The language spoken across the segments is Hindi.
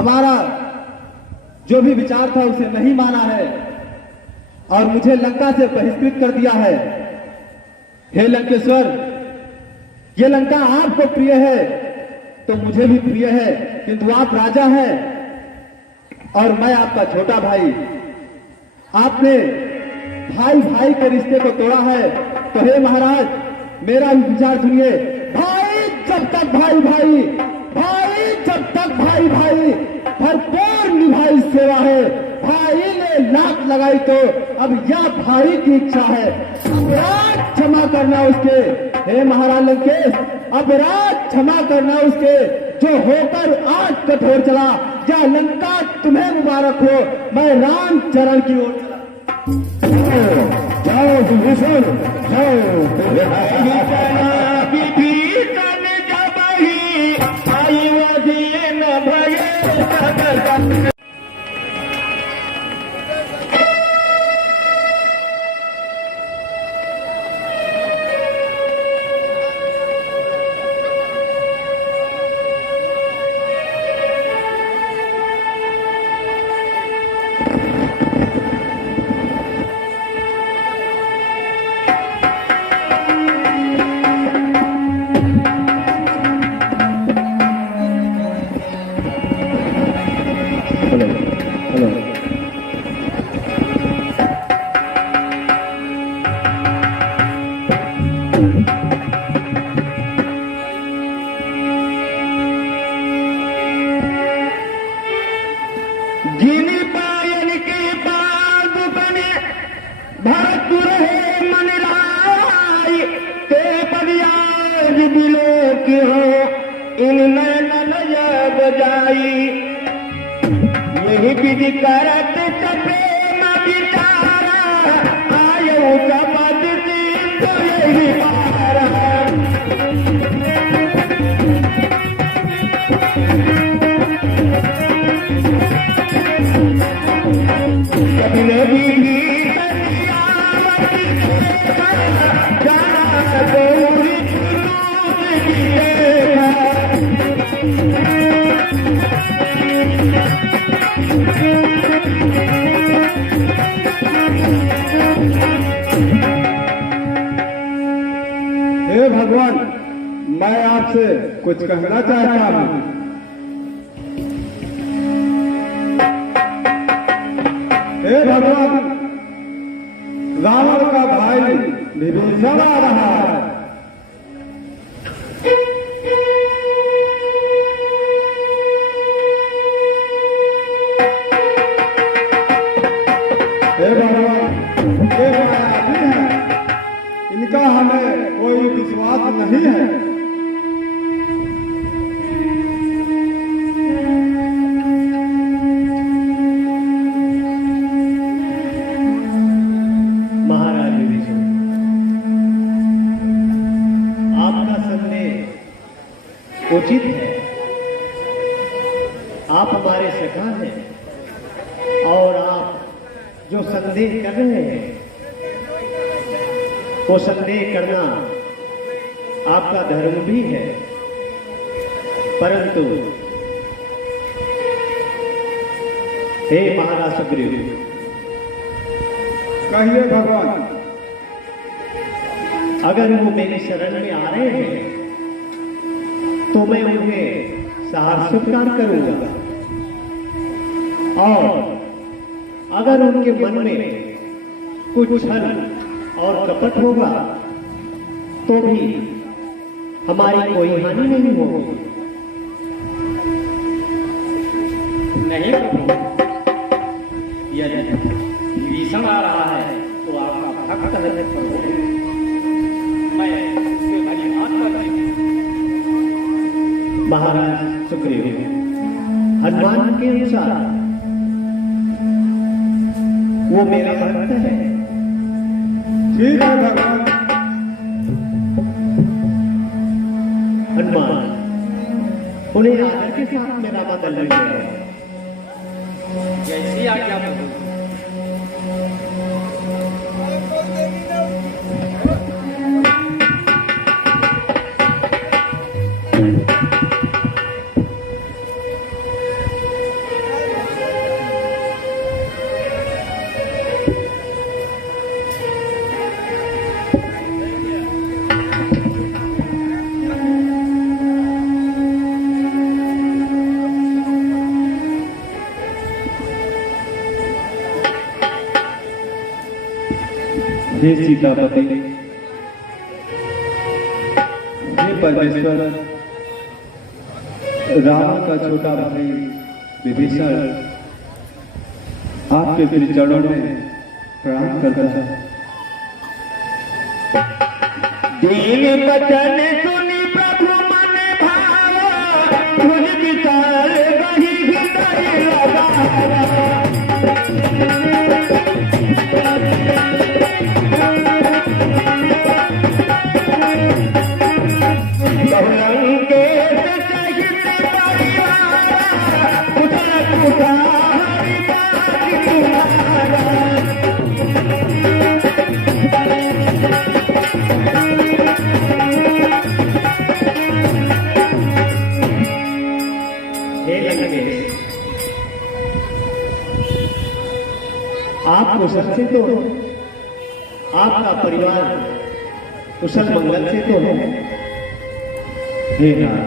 हमारा जो भी विचार था उसे नहीं माना है और मुझे लंका से बहिष्कृत कर दिया है। हे लंकेश्वर, ये लंका आपको प्रिय है तो मुझे भी प्रिय है, किंतु आप राजा हैं और मैं आपका छोटा भाई। आपने भाई भाई के रिश्ते को तोड़ा है, तो हे महाराज मेरा भी विचार सुनिए। भाई जब तक भाई भाई, भाई जब तक भाई भाई, भरपूर निभाई सेवा है। भाई ने लात लगाई तो अब यह भाई की इच्छा है, अपराध क्षमा करना उसके। हे महाराज लंकेश, अपराध क्षमा करना उसके जो होकर आज कठोर चला। या लंका तुम्हें मुबारक हो, मैं राम चरण की ओर चला। जाओ विभीषण जाओ। विभीषण जब ही आई वही न भये। गिनी पायन के बाद बने भरतुर है मन राय। ते परियाज बिलो की हो इन नैन जब जाई। यही विधि करत प्रेम विचारा आयो कपद दीन तो यही पारा। हे भगवान, मैं आपसे कुछ कहना चाहता हूं। हे भगवान, रावण का भाई विभीषण आ रहा है। हे भगवान, ये आदमी है, इनका हमें कोई विश्वास नहीं है। महाराज विभीषण, आपका संदेह उचित है। आप हमारे सखा हैं और आप जो संदेह कर रहे हैं वो संदेह करना आपका धर्म भी है, परंतु हे महाराज सुग्रीव, कहिए भगवान। अगर वो मेरी शरण में आ रहे हैं तो मैं उन्हें सहर्ष स्वीकार करूंगा, और अगर उनके मन में कुछ छल और कपट होगा तो भी हमारी कोई हानि नहीं होगी। नहीं प्रभु, यदि विभीषण आ रहा है तो आपका भक्त है प्रभु, मैं उससे भली बात कर रही हूँ। महाराज सुग्रीव, हनुमान के अनुसार वो मेरा भक्त है। ठीक है भगवान। हनुमान, उन्हें आदर के साथ मेरा बदल है। जैसी आज्ञा प्रभु। हे सीतापति, हे परमेश्वर, रावण का छोटा भाई विभीषण आपके फिर चरणों में प्रणाम करता है। दीन बचन सुनी प्रभु मन भावा, तुझ विचार वही हृदय लगावा। बहुलंकेश सहित परिवार, उठन कुठा हरिदास तुम्हारा। आप कुशल से तो है, आपका परिवार कुशल मंगल से तो है। हे नाथ,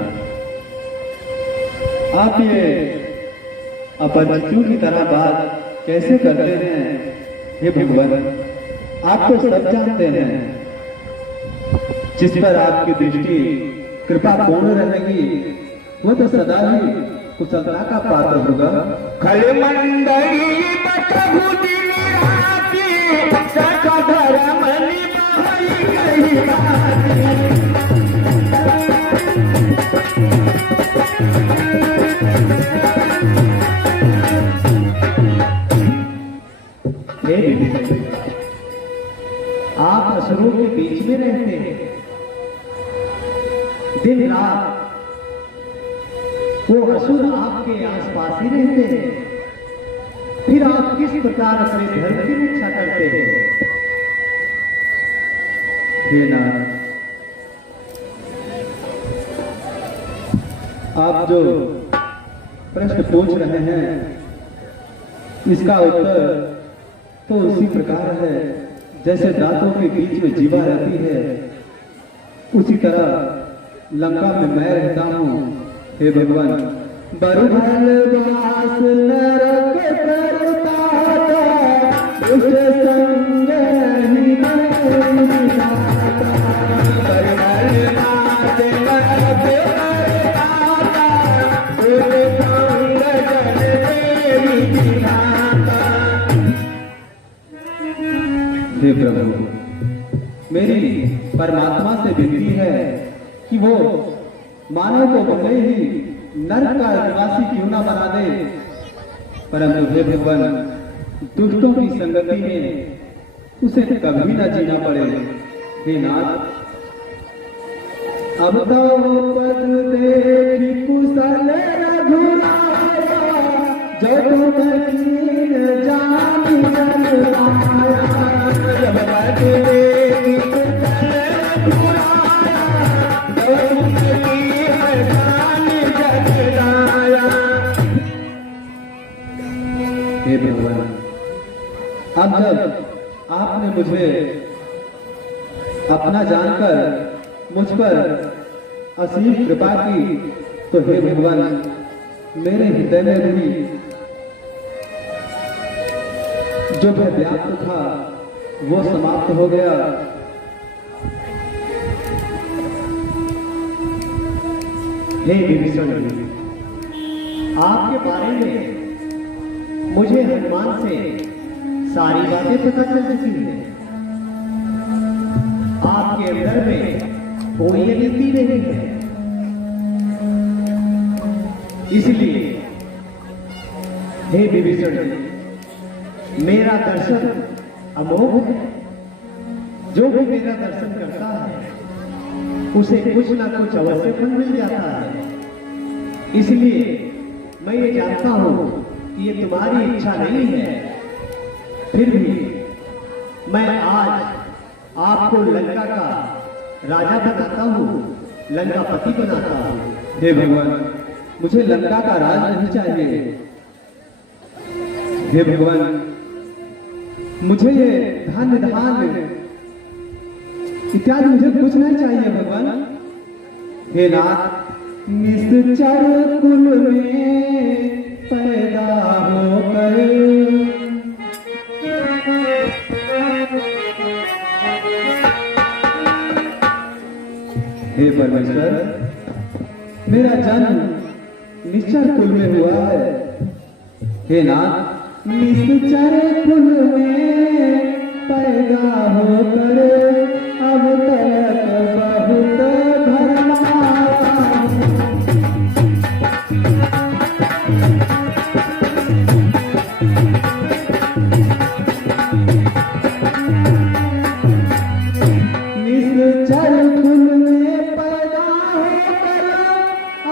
आप ये अपरिचितों की तरह बात कैसे करते हैं? हे भगवान, आप तो सब जानते हैं। जिस पर आपकी दृष्टि कृपा पूर्ण रहेगी वो तो सदा ही कुशलता का पात्र होगा। खल मंडली बटहु दिन राति, सका धर्म निभाई गई बाती। हे विभीषण, आप असुरों के बीच में रहते हैं, दिन रात वो असुर आपके आसपास ही रहते हैं, फिर आप किस प्रकार अपने धर्म की रक्षा करते हैं? हे नाथ, आप जो प्रश्न पूछ रहे हैं इसका उत्तर तो उसी प्रकार है जैसे दांतों के बीच में जीवा रहती है, उसी तरह लंका में मैं रहता हूँ। हे भगवान, बरुभल वास नरक करता उस संग ही मैं जाता। बरुभल वास नरक करता उस संग जन तेरी विधाता। हे प्रभु, मेरी परमात्मा से विनती है कि वो मानव को भले ही नरक का निवासी क्यों ना बना दे, परंतु हे भगवान, दुष्टों की संगति में उसे कभी न जीना पड़े। हे नाथ, अब तो पद देखी कुशल रघुराया, जो तुम कीन जानी रघुराया। जब पद देखी कुशल रघुराया, जो तुम कीन जानी रघुराया। हे भगवान, अब जब आपने मुझे अपना जानकर मुझ पर असीम कृपा की, तो हे भगवान, मेरे हृदय में भी जो मैं व्याप्त था वो समाप्त हो गया। हे विभीषण, आपके बारे में मुझे हनुमान से सारी बातें पता चल चुकी हैं। आपके अंदर में कोई नीति नहीं है, इसलिए हे विभीषण, मेरा दर्शन अमोघ है। जो भी मेरा दर्शन करता है उसे कुछ ना कुछ अवश्य फल मिल जाता है। इसलिए मैं ये जानता हूं कि ये तुम्हारी इच्छा नहीं है, फिर भी मैं आज आपको लंका का राजा बनाता हूँ, लंकापति बनाता हूँ। हे भगवान, मुझे लंका का राज नहीं चाहिए। हे भगवान, मुझे ये धन धान इत्यादि मुझे कुछ नहीं चाहिए भगवान। हे नाथ, निश्चर कुल में पैदा होकर परमेश्वर, मेरा जन्म निश्चर कुल में हुआ है। हे नाथ, निश्चर कुल में पैदा होकर अब तक बहुत भरमाया। निश्चर कुल में पैदा होकर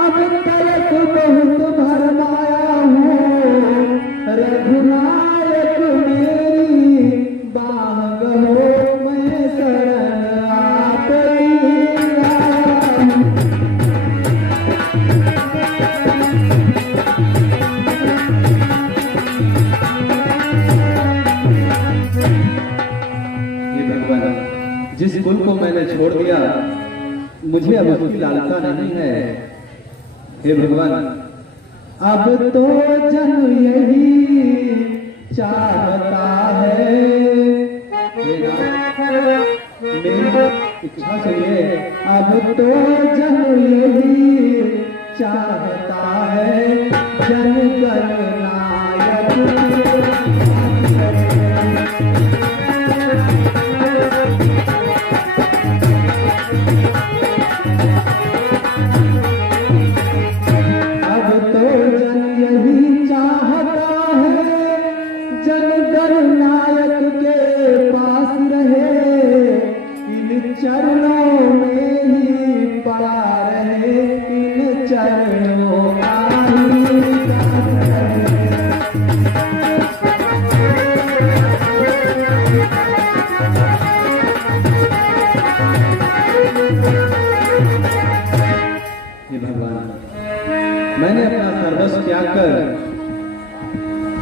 अब तक बहुत भरमाया हूँ। रघुनायक मेरी बाह गहो, मैं शरण आपकी आया हूँ। हे भगवान, जिस कुल को मैंने छोड़ दिया, मुझे अब उसकी लालसा नहीं है। हे भगवान, अब तो जन यही चाहता है। हे नाथ, मेरी इच्छा सुनिए, अब तो जन यही चाहता है। जन गण नायक चरणों में ही पड़ा रहे, इन चरणों का ही दास रहे। हे भगवान, मैंने अपना सर्वस्व त्याग कर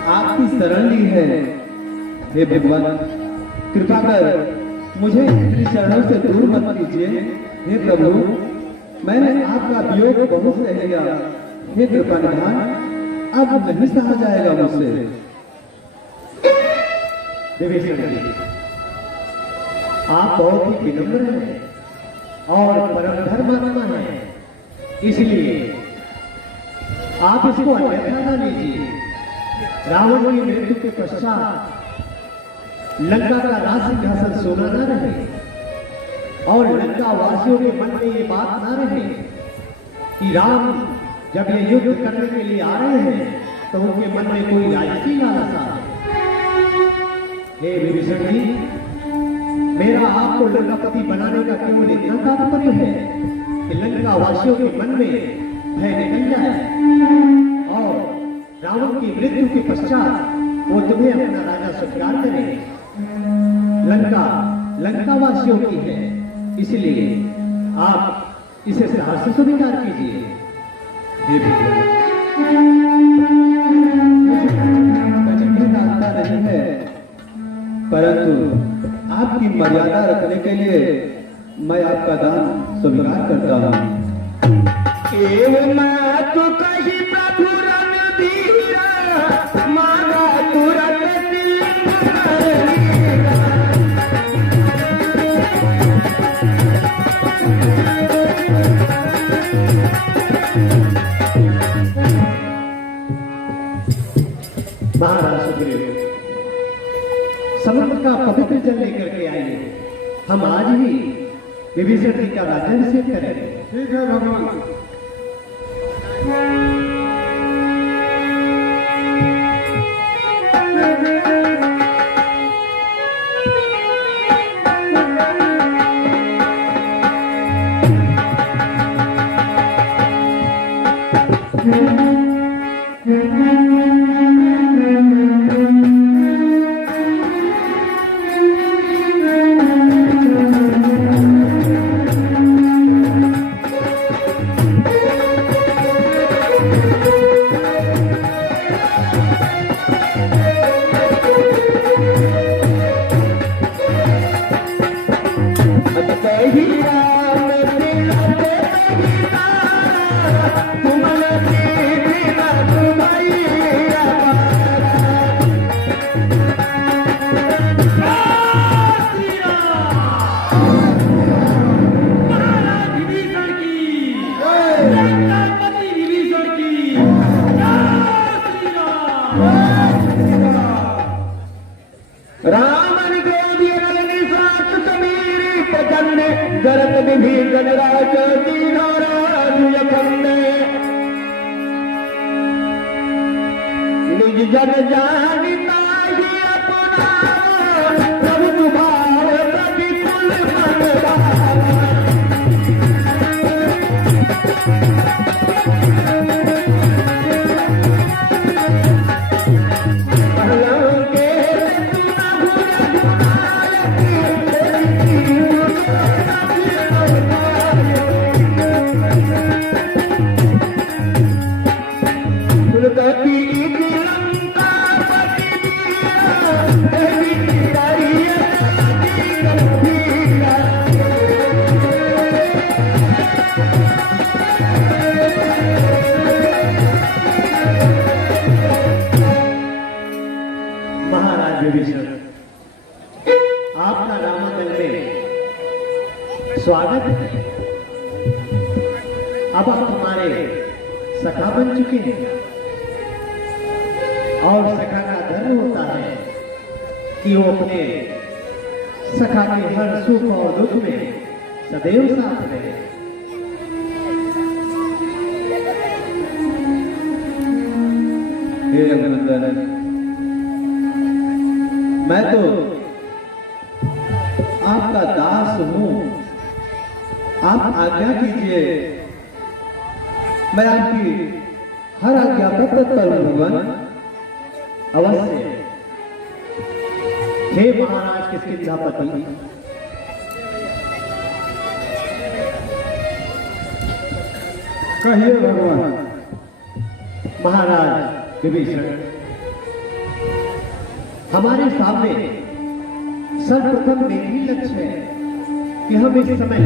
आपकी शरण ली है। हे भगवान, कृपा कर मुझे इनकी शरणों से दूर मत कीजिए। हे प्रभु, मैंने आपका वियोग बहुत सह लिया। हे कृपा निधान, अब नहीं सहा जाएगा मुझसे। विभीषण जी, आप बहुत ही विनम्र हैं और परम धर्मात्मा हैं, इसलिए आप इसको अन्यथा न लीजिए। रावण की मृत्यु के पश्चात लंका का राज सिंहासन सोना न रहे और लंका वासियों के मन में ये बात न रहे कि राम जब ये युद्ध करने के लिए आ रहे हैं तो उनके मन में कोई राजसी लालसा है। हे विभीषण जी, मेरा आपको लंकापति बनाने का केवल इतना तात्पर्य है कि लंका वासियों के मन में भय निकल जाए और रावण की मृत्यु के पश्चात वो तुम्हें अपना राजा स्वीकार करें। लंका वासियों की है, इसलिए आप इसे साहस से स्वीकार कीजिए। हे भगवान, मुझे डालता नहीं है, परंतु आपकी मर्यादा रखने के लिए मैं आपका दान स्वीकार करता हूँ। कही प्रभु रणधीर मारा तुरंत महाराज सुग्रीव, समुद्र का पवित्र जल लेकर के आइए। हम आज ही विभीषण जी का राज्याभिषेक करेंगे। ठीक है भगवान। जग जानता ही अपना प्रभु तुम्हारे प्रतिकूल मनवा। महाराज विभीषण, आपका रामायण में स्वागत है। अब आप हमारे सखा बन चुके हैं और सखा का धर्म होता है कि वो अपने सखा के हर सुख और दुख में सदैव साथ रहे। हे रघुनंदन, मैं तो आपका दास हूं, आप आज्ञा कीजिए, मैं आपकी हर आज्ञा पर तत्पर हूं भगवान। अवश्य। हे महाराज किष्किंधापति, कहिए भगवान। महाराज विभीषण, हमारे सामने सर्वप्रथम एक ही लक्ष्य है कि हम इस समय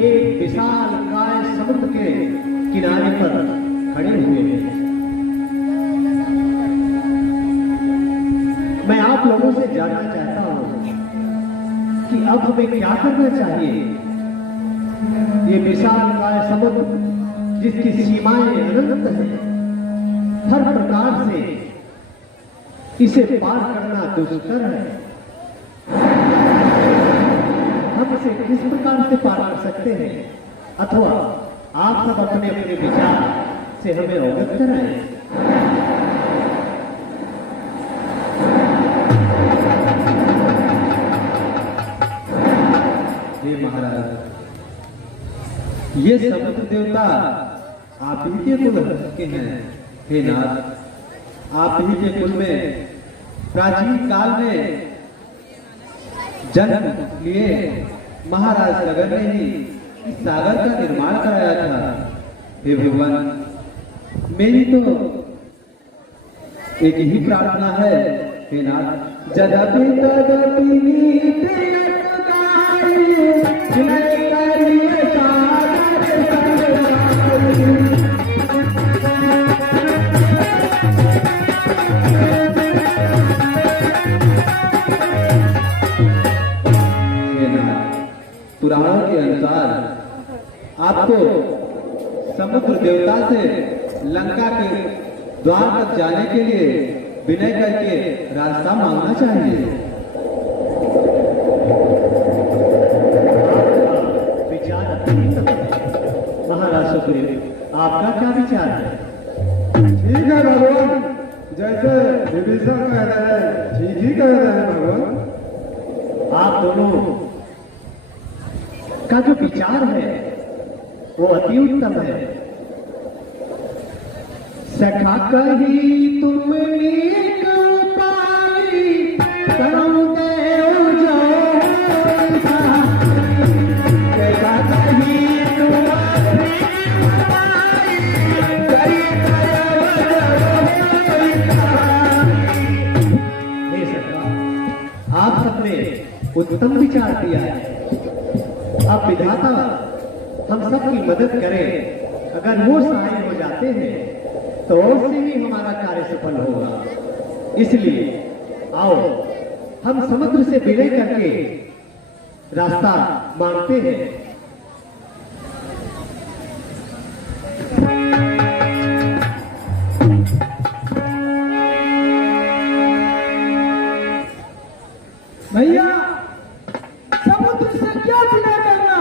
एक विशाल काय समुद्र के किनारे पर खड़े हुए हैं। मैं आप लोगों से जानना चाहता हूं कि अब हमें क्या करना चाहिए। ये विशाल काय समुद्र जिसकी सीमाएं अनंत हैं, हर प्रकार से इसे पार करना दुष्कर है। हम इसे किस प्रकार से पार कर सकते हैं, अथवा आप सब अपने अपने विचार से हमें अवगत कराएं। हे महाराज, ये समुद्र देवता आप ही के कुल के हैं। हे नाथ, आप ही के कुल में प्राचीन काल में जन्म लिए महाराज सगर ने ही इस सागर का निर्माण कराया था। हे भगवान, मेरी तो एक ही प्रार्थना है। हे नाथ, जदपि तदपि नीत गाई, जिन्हें करिए सागर संगवारी। पुराणों के अनुसार आपको समुद्र देवता से लंका के द्वार तक जाने के लिए विनय करके रास्ता मांगना चाहिए। विचार महाराज सुग्रीव, आपका क्या विचार है? ठीक है भगवान, जैसे विभीषण कह रहे हैं ठीक ही कह रहे हैं भगवान। आप दोनों का जो विचार है वो अति उत्तम है। सखा कही तुम नीक उपाय, करऊं देव जो सखा कही तुम नीक उपाय, करी हे सखा, आप सबने उत्तम विचार दिया है। अब विधाता हम सबकी मदद करें, अगर वो सहाय हो जाते हैं तो उससे ही हमारा कार्य सफल होगा। इसलिए आओ हम समुद्र से विलय करके रास्ता मांगते हैं। भैया, समुद्र से क्या विलय करना?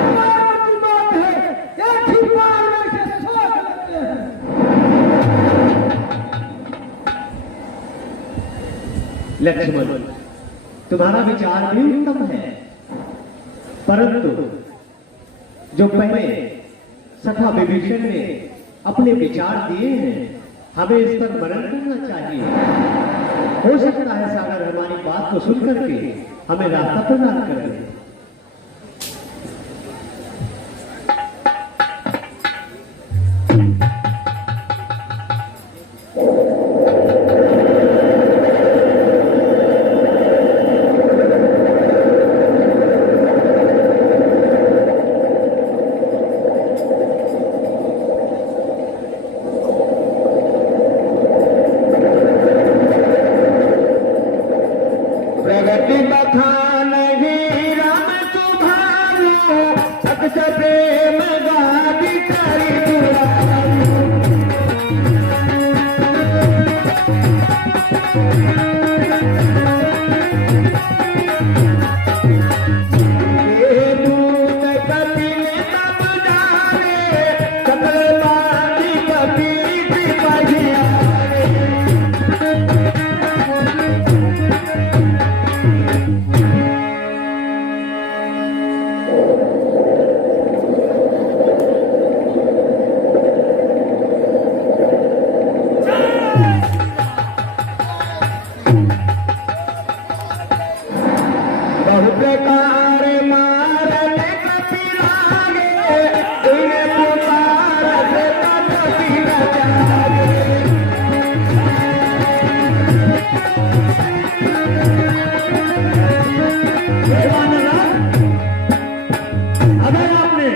हमारी बात है, एक ही बार में इसे सोच लेते हैं। लक्ष्मण, तुम्हारा विचार भी उत्तम है, परंतु जो पहले सखा विभीषण ने अपने विचार दिए हैं, हमें इस पर मनन करना चाहिए। हो सकता है सागर हमारी बात को सुन करके हमें रास्ता प्रदान कर दे। प्रगति बखान ही राम तुम्हारो, अक्सर प्रेम गादी करी दुरारो। ये दूत कपिल तब जाने, सकल बाती कपीठ बहियारे। बहु प्रकार मारन कपिलागे, दिन पुकारत कपि न जागे। अगर आपने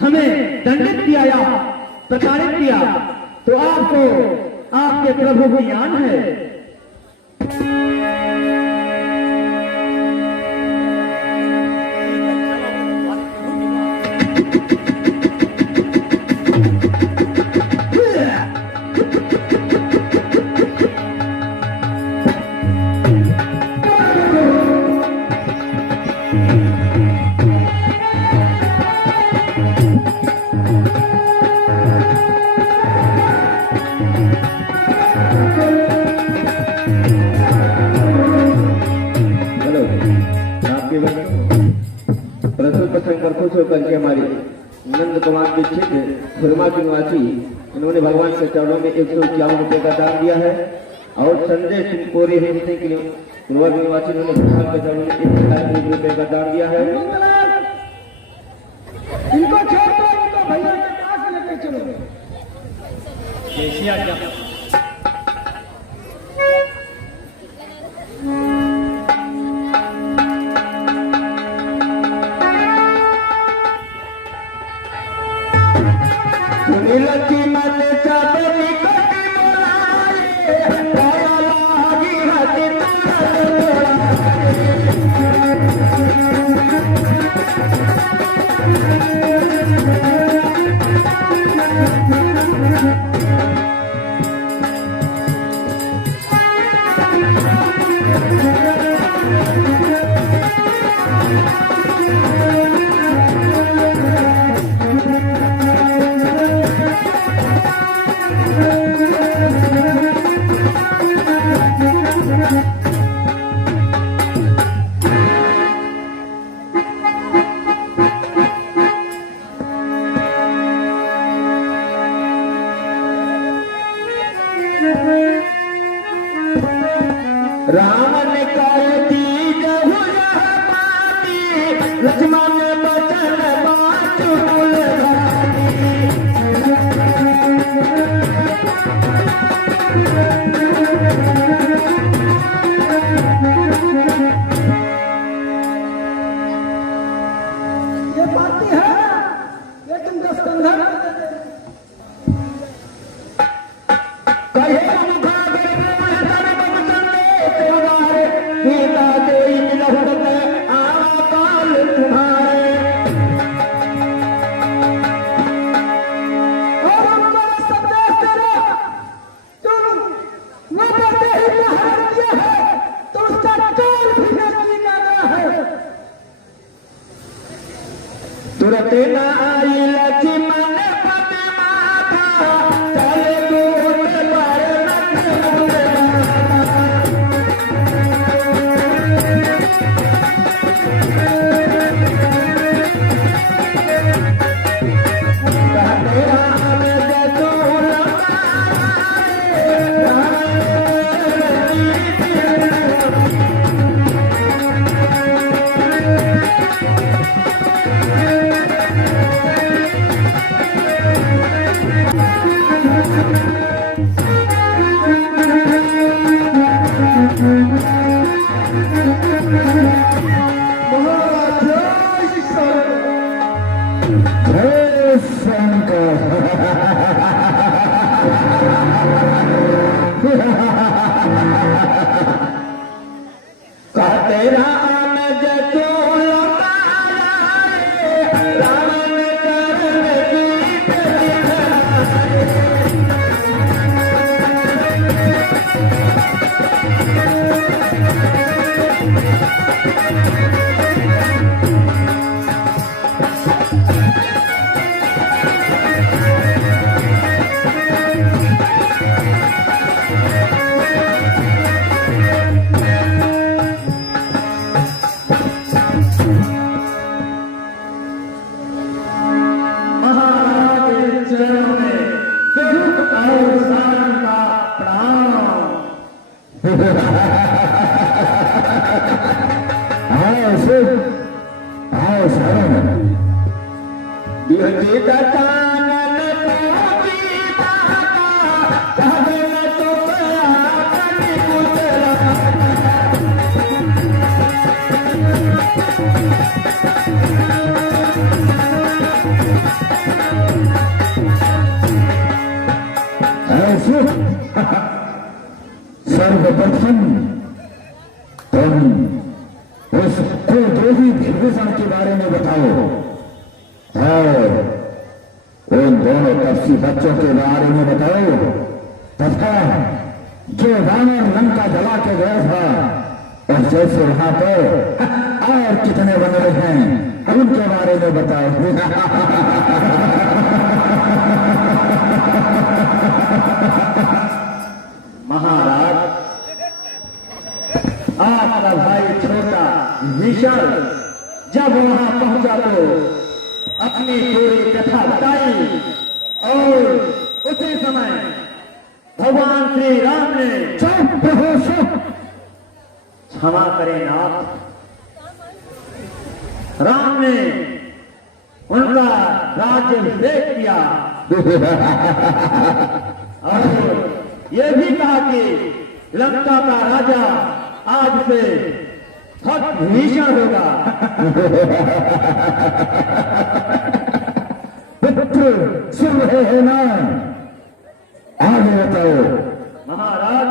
हमें दंडित किया या प्रताड़ित किया तो आपको आपके प्रभु को ज्ञान है। पर खुश होकर के हमारे नंद कुमार दीक्षित खुरमा के निवासी, इन्होंने भगवान के चरणों में 151 रुपये का दान दिया है। और संजय सिंह कोरे हेमसिंह के खुरमा के निवासी, इन्होंने भगवान के चरणों में 1 रुपये का दान दिया है। इनको छोड़ दो, इनको भैया के पास लेके चलो। जैसी आज्ञा। लक्ष्मण सब निकट बुलाए, दया लागी हति राम ने कहती जहु जह पाती, लक्ष्मण बचन बाचु ये पाती है, लेकिन 10 कंधा कहे सीता देई मिलहुत आवा काल तुम्हारे। और उनको संदेश करो, तुम वो बड़े ही प्रहार किया है तो उसका काल भी नहीं निकालना है। तुरंत न आई लक्ष्मण पति माता, चले दूत पर न जय शंकर। कहते राम जतो रावण करन की आओ सुख, आओ शरण। बिहती कानन पहुंची माता, कहन तो कनि कुतरा। आओ सुख, सर्वप्रथम तुम उस कुद्रोही विभीषण के बारे में बताओ और उन दोनों कपसी बच्चों के बारे में बताओ तथा जो रावण लंका जला के गया था और जैसे वहां पर और कितने बने हैं उनके बारे में बताओ। महाराज, आपका भाई छोटा विशाल जब वहां पहुंचा तो अपनी पूरी कथा बताई और उसी समय भगवान श्री राम ने चुप रहो, चुप। क्षमा करें नाथ, राम ने उनका राज्याभिषेक किया और ये भी कहा कि लंका का राजा आज से भीषण होगा। पुत्र सुन रहे हैं ना, आगे बताओ। महाराज,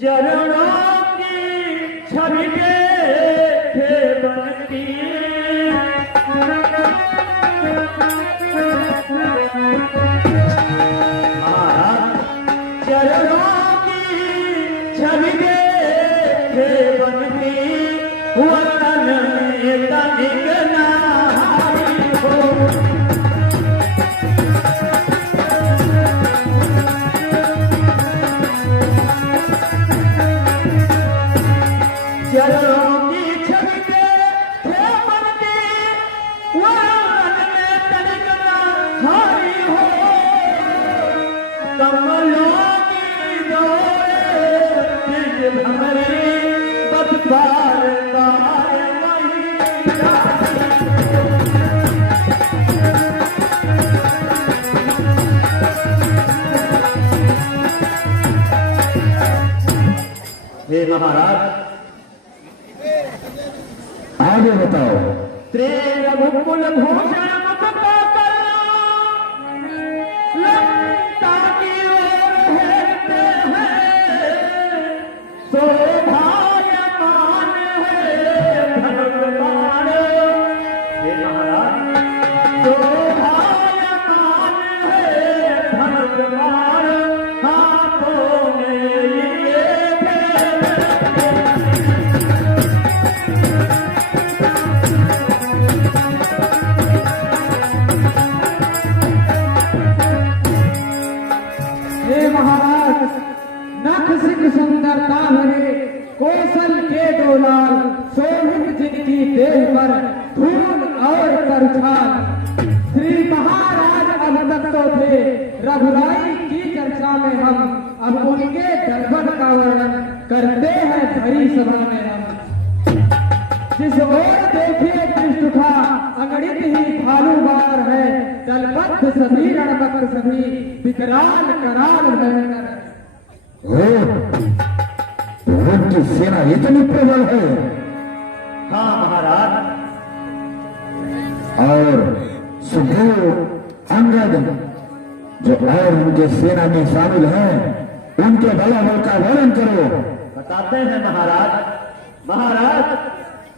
चरणों की छवि देखे बनती, महाराज चरणों की छवि देखे बनती, वतन में तनिक नारी हो। चरणों की छवि देखे बनती, वतन में तनिक नारी हो। कमलों की डोरे निज भंवरी, बदकार गाय मही रानी। हे महाराज, आगे बताओ। श्री रघुकुल भूषण मुकुट करुणा, लंका की ओर हेरते हैं, शोभायमान है धनुर्बाण। हे महाराज, शोभायमान है धनुर्बाण, हाथों में लिए हे महाराज, नख सिख सुंदरता भरे कौशल के डोलाल, शोभित जिनकी देह पर धूल और करछाल। श्री महाराज अवतत तो थे, रघुराई की चर्चा में हम अब उनके दर्पण का वर्णन करते हैं भरी सभा में हम। जिस ओर देखे दृष्ट उठा अगणित ही भालू बार है, दलबद्ध सभी रणबद्ध सभी, विकराल कराल भयंकर। उनकी सेना इतनी प्रबल है। हाँ महाराज। और सुग्रीव, अंगद जो और उनके सेना में शामिल हैं, उनके बलाबल का वर्णन करो। बताते हैं महाराज। महाराज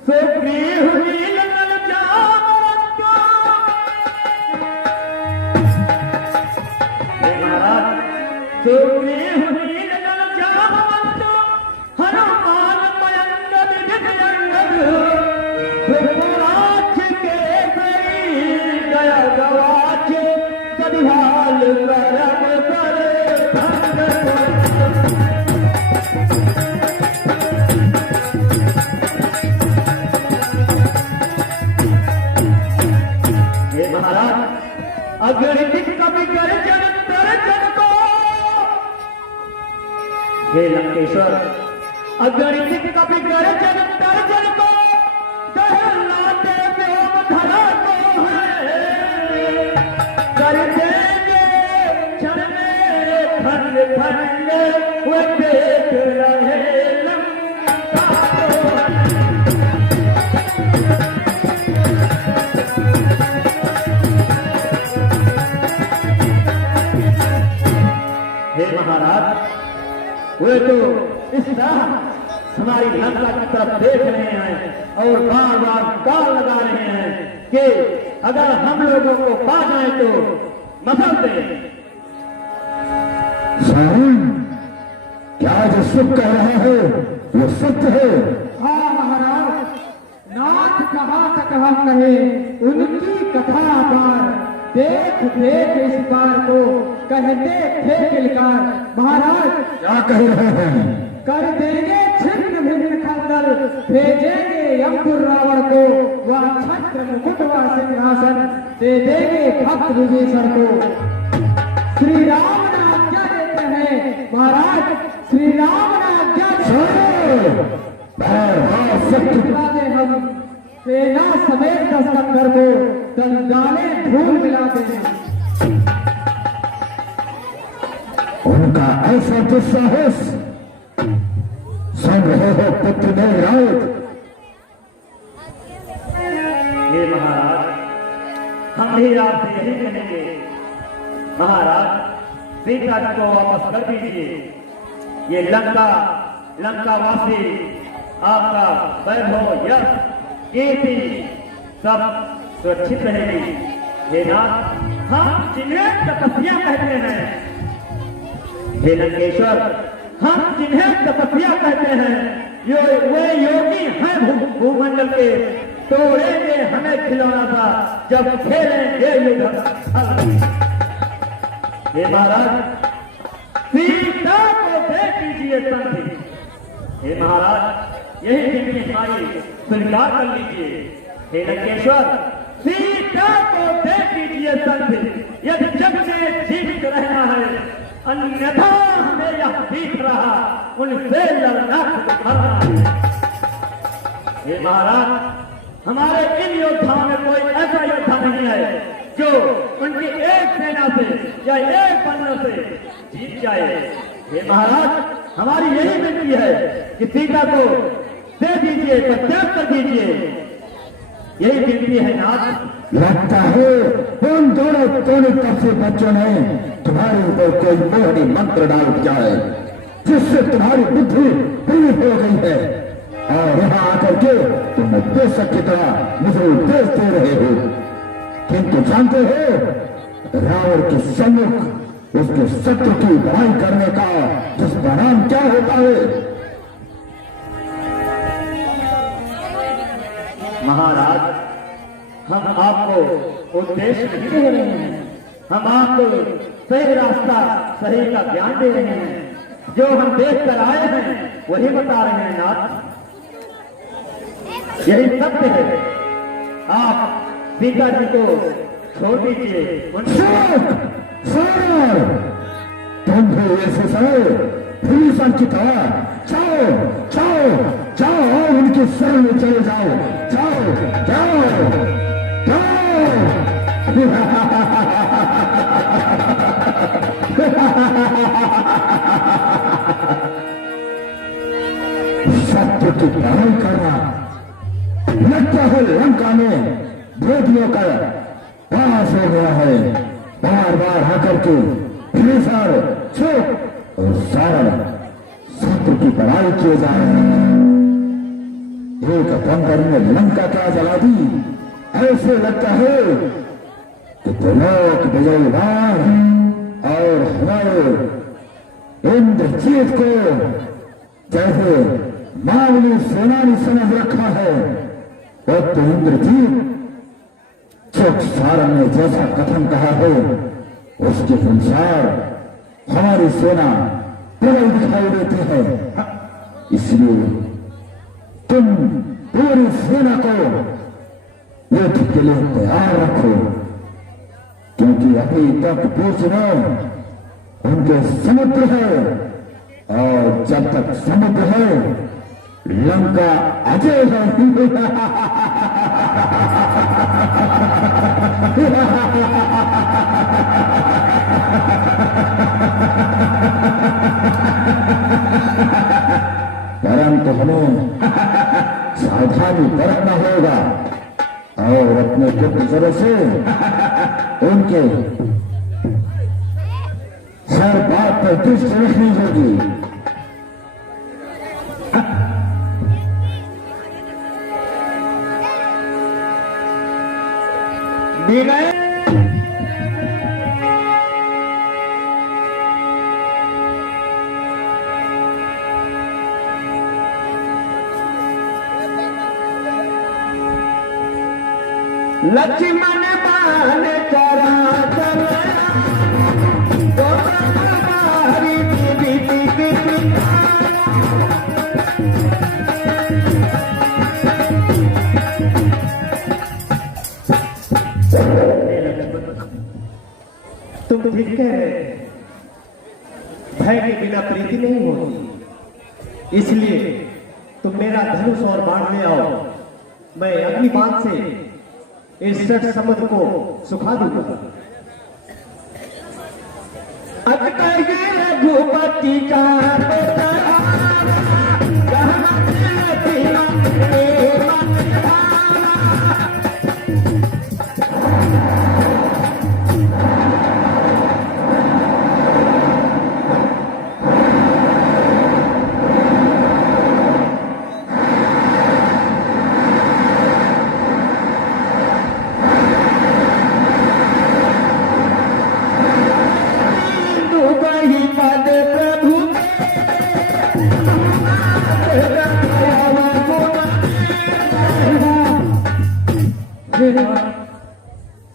सुग्रीव नीलकंठ जामवंत। महाराज सुग्रीव नीलकंठ जामवंत, हनुमान मयंक विजयंगद, सुपुराज के गई गया गवाच, कदिहाल करम करे भंग। अगणित कवि गर्जन तर्जन को, हे लंकेश्वर, अगणित कवि गर्जन तर्जन को, कहलाते व्योम धरा को है, कर देंगे क्षण में खंड खंड, वो देख रहे लंका को। हे महाराज, वे तो इस तरह हमारी लंका की तरफ देख रहे हैं और बार बार गाल लगा रहे हैं कि अगर हम लोगों को पा जाए तो मसल दें। सारण, क्या जो सुख कह रहा है वो सत्य है? हाँ महाराज, नाथ कहाँ तक हम कहे, उनकी कथा पार, देख देख इस बार को कहते थे किलकार। महाराज क्या कह रहे हैं? कर देंगे छिन्न भिन्न खंडल, भेजेंगे यमपुर रावण को, वह छत्र मुकुट व सिंहासन दे देंगे भक्त विभीषण को। श्री राम ने आज्ञा देते हैं महाराज, श्री राम ने आज्ञा दे हम सेना समेत दशरथ को दंगाले धूल मिलाते हैं। उनका ऐसा दुस्साहस सुन रहे हो पुत्र मेघराज? ये महाराज, हम भी आपसे यही कहेंगे, महाराज सीता जी को वापस कर दीजिए। ये लंकावासी आपका वैभव, यश, कीर्ति सब सुरक्षित रहेगी। हे नाथ, हम जिन्हें तपस्या कहते हैं, हे लंकेश्वर, हम जिन्हें तपस्या कहते हैं, वे योगी हैं भूमंडल के, तोड़ेंगे हमें खिलौना था जब खेलेंगे युद्ध। हे महाराज, सीता को दे दीजिए संधि। हे महाराज, यही जिनकी हमारी स्वीकार कर लीजिए। हे लंकेश्वर, सीता को दे दीजिए संधि, यदि जग में जीवित रहना है, अन्यथा हमें यह दिख रहा उनसे लड़ना करना है। हे महाराज, हमारे इन योद्धाओं में कोई ऐसा योद्धा नहीं है जो उनकी एक सेना से या एक बंदर से जीत जाए। हे महाराज, हमारी यही विनती है कि सीता को दे दीजिए, प्रत्याग कर दीजिए। यही विनती है नाथ। लगता है उन दोनों तब से बच्चों ने तुम्हारे ऊपर कोई मोहनी मंत्र डाल दिया है, जिससे तुम्हारी बुद्धि पूरी हो गई है और यहाँ आकर के तुम बेशक की तरह मुझे उपदेश दे रहे हो। किंतु जानते हो रावण के सम्मुख उसके शत्रु की बुराई करने का दुष्परिणाम क्या होता है? महाराज, हम आपको उद्देश्य नहीं दे रहे हैं, हम आपको सही रास्ता, सही का ज्ञान दे रहे हैं। जो हम देख कर आए हैं वही बता रहे हैं नाथ। यही सत्य है। आप सीता जी को छोड़ दीजिए। तुम भी ऐसे समय भीषण की तरह जाओ जाओ जाओ, उनके शरण में चले जाओ, जाओ जाओ जाओ। सत्य की पढ़ाई करना लगता है लंका में भेदियों का पास हो गया है। बार बार आकर के फिर चुप और सारा सत्य की पढ़ाई किए जा रहे हैं। एक बंदर ने लंका क्या जला दी। ऐसे लगता है कि त्रिलोक विजयवान और हमारे इंद्रजीत को जैसे मामूली सेनानी समझ रखा है। और तो इंद्रजीत चुप सारण ने जैसा कथन कहा है उसके अनुसार हमारी सेना प्रबल दिखाई देती है। इसलिए तुम पूरी सेना को युद्ध के लिए तैयार रखो, क्योंकि अभी तक बीच में उनके समुद्र है और जब तक समुद्र है लंका अजय है। परंतु हमें सावधानी बरतना होगा और अपने गुप्तचरों से उनके हर बात पर दृष्टि रखनी होगी। लक्ष्मण मान करा तुम ठीक कह रहे हैं। भय के बिना प्रीति नहीं होती। इसलिए तुम मेरा धनुष और बाण ले आओ। मैं अग्नि बाण से इस सठ समुद्र को सुखा दूंगा। रघुपति का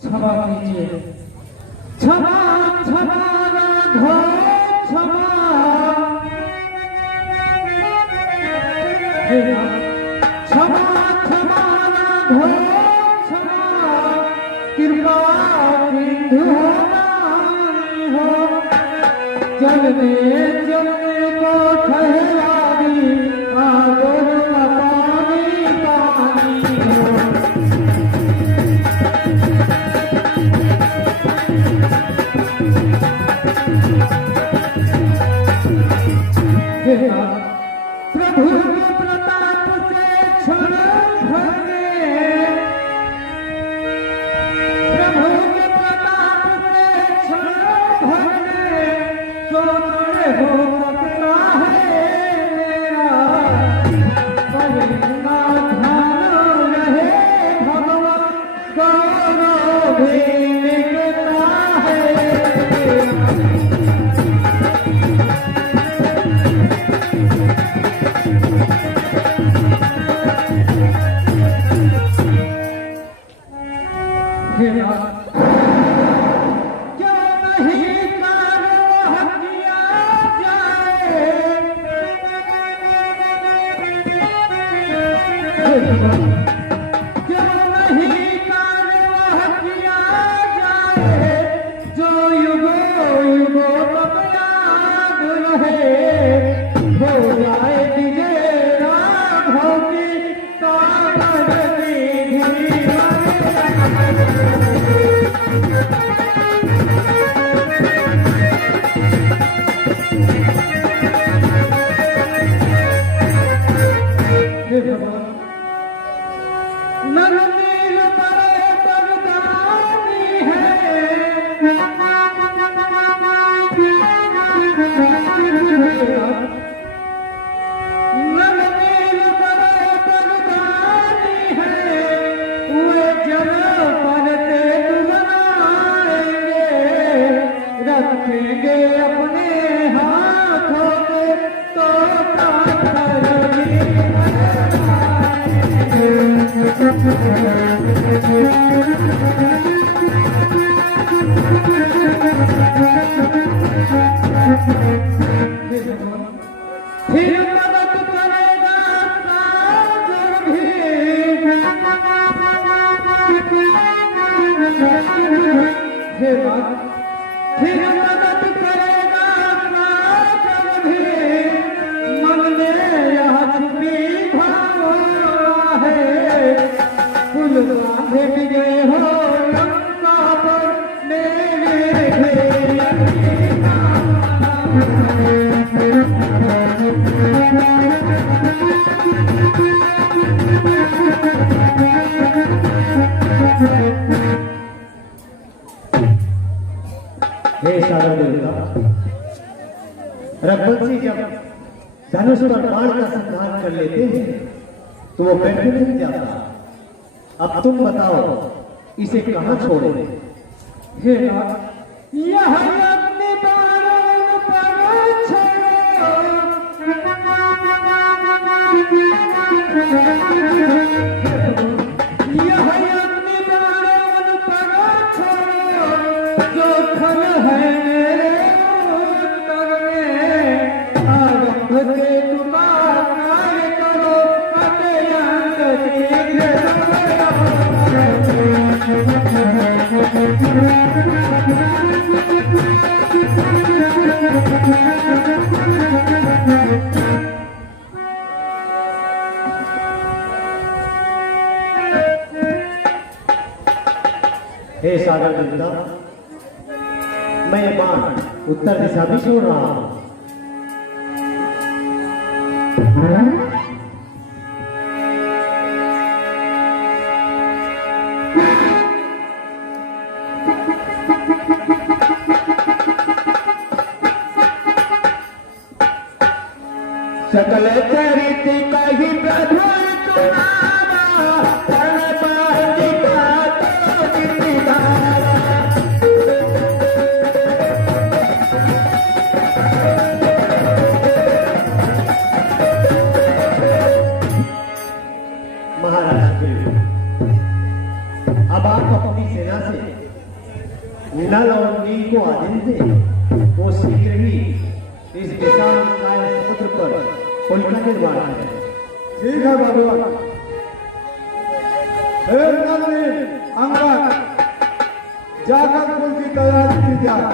क्षमा कीजिए, क्षमा क्षमा राघव क्षमा। क्षमा क्षमा राघव क्षमा, कृपा सिंधु हो। चलने चलने को ठहरा दी आगोर का पानी पानी हो। प्रभु के प्रताप से क्षण भर में, प्रभु के प्रताप से क्षण भर में सोने हो सकता है मेरा। परिणा ध्यान रहे भगवान गौरव भी मिलता है। जो युगो युगो नवनील करे बरदानी है, वे जन्म पर तेज बनाएंगे, रखेंगे अपने हाथों में तो फिर मदद करेगा सागर भी, फिर मदद करेगा सागर भी, मन में यह छुपी भावना है, फूल बांधे भी गए हो लंका पर मेरे घेरिया की हे सागर देवता, रघुवंशी जब धनुष और बाण का संहार कर लेते हैं तो वो बैठे नहीं जाता। अब तुम बताओ इसे कहाँ छोड़े? हे राम, यह अपने बाणों पर छोड़ो, यह अपने बाणों पर छोड़ो, जो खल है मेरे उत्तर में, आरंभ से तुम्हारा करो अत्यंत शीघ्र। हे सागर देवता, मैं ये बाण उत्तर दिशा में छोड़ रहा हूं। सकल चरित कही प्रभु तुम्हारा, तन पाति का तो जितिधारा। महाराज, अब आप अपनी सेना से नल और नील को आदेश दें, वो शीघ्र ही इस विशाल काय समुद्र पर पुल का निर्माण है। ठीक है भगवान। हे नवनील, अंगद, जाकर पुल की तैयारी की जाए।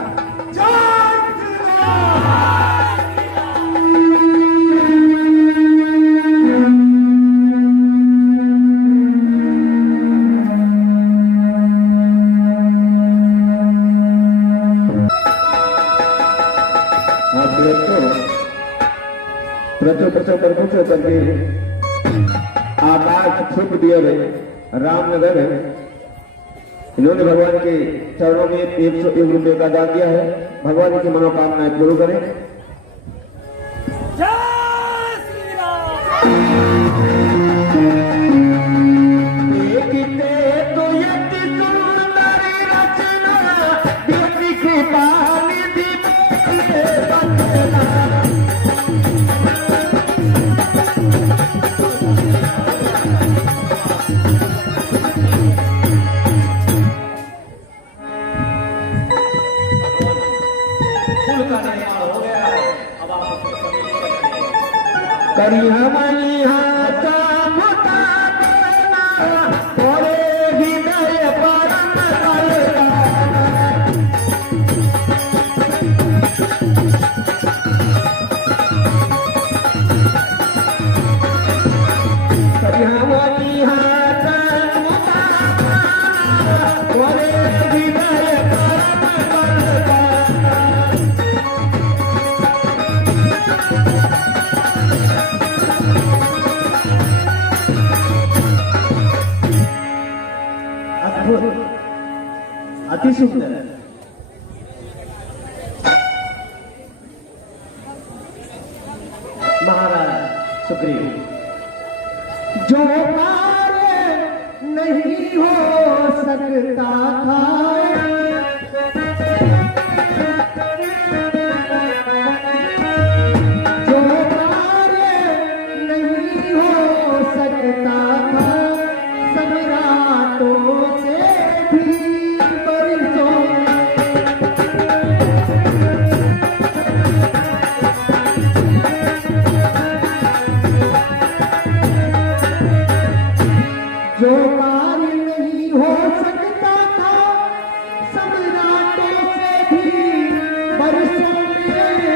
जय श्री प्रचो करके आकाश छुप दिया है, रामनगर है। इन्होंने भगवान के चरणों में 101 रुपये का दान दिया है। भगवान की मनोकामनाएं पूर्ण करें। देखते तो यति सुंदर रचना, व्यक्ति कृपा निधि मोरे बंदना। पुल का निर्माण हो गया है, अब आप उसको सम्मिलित करेंगे। करी हमारी हाथ मुता देना, थोड़े हृदय परम कलेगा। करी हमारी हाथ मुता देना, थोड़े हृदय परम कलेगा। अद्भुत, अति सुंदर। महाराज सुग्रीव, जो कार्य नहीं हो सकता था, जो कार्य नहीं हो सकता था, सम्राटों से भी बरसों जो कार्य नहीं हो सकता था, सम्राटों से भी बरसों में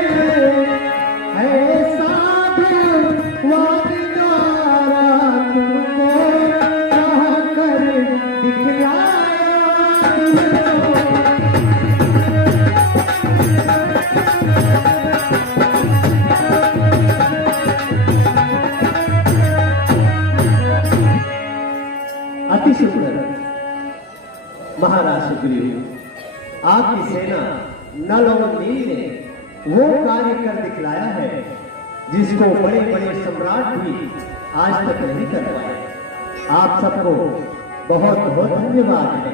ऐसा वादगारा तुमको कह कर दिखलाया। अति सुंदर महाराज सुग्रीव, आपकी सेना नल और नील ने वो कार्य कर दिखलाया है जिसको बड़े बड़े सम्राट भी आज तक नहीं कर पाए। आप सबको बहुत बहुत धन्यवाद है।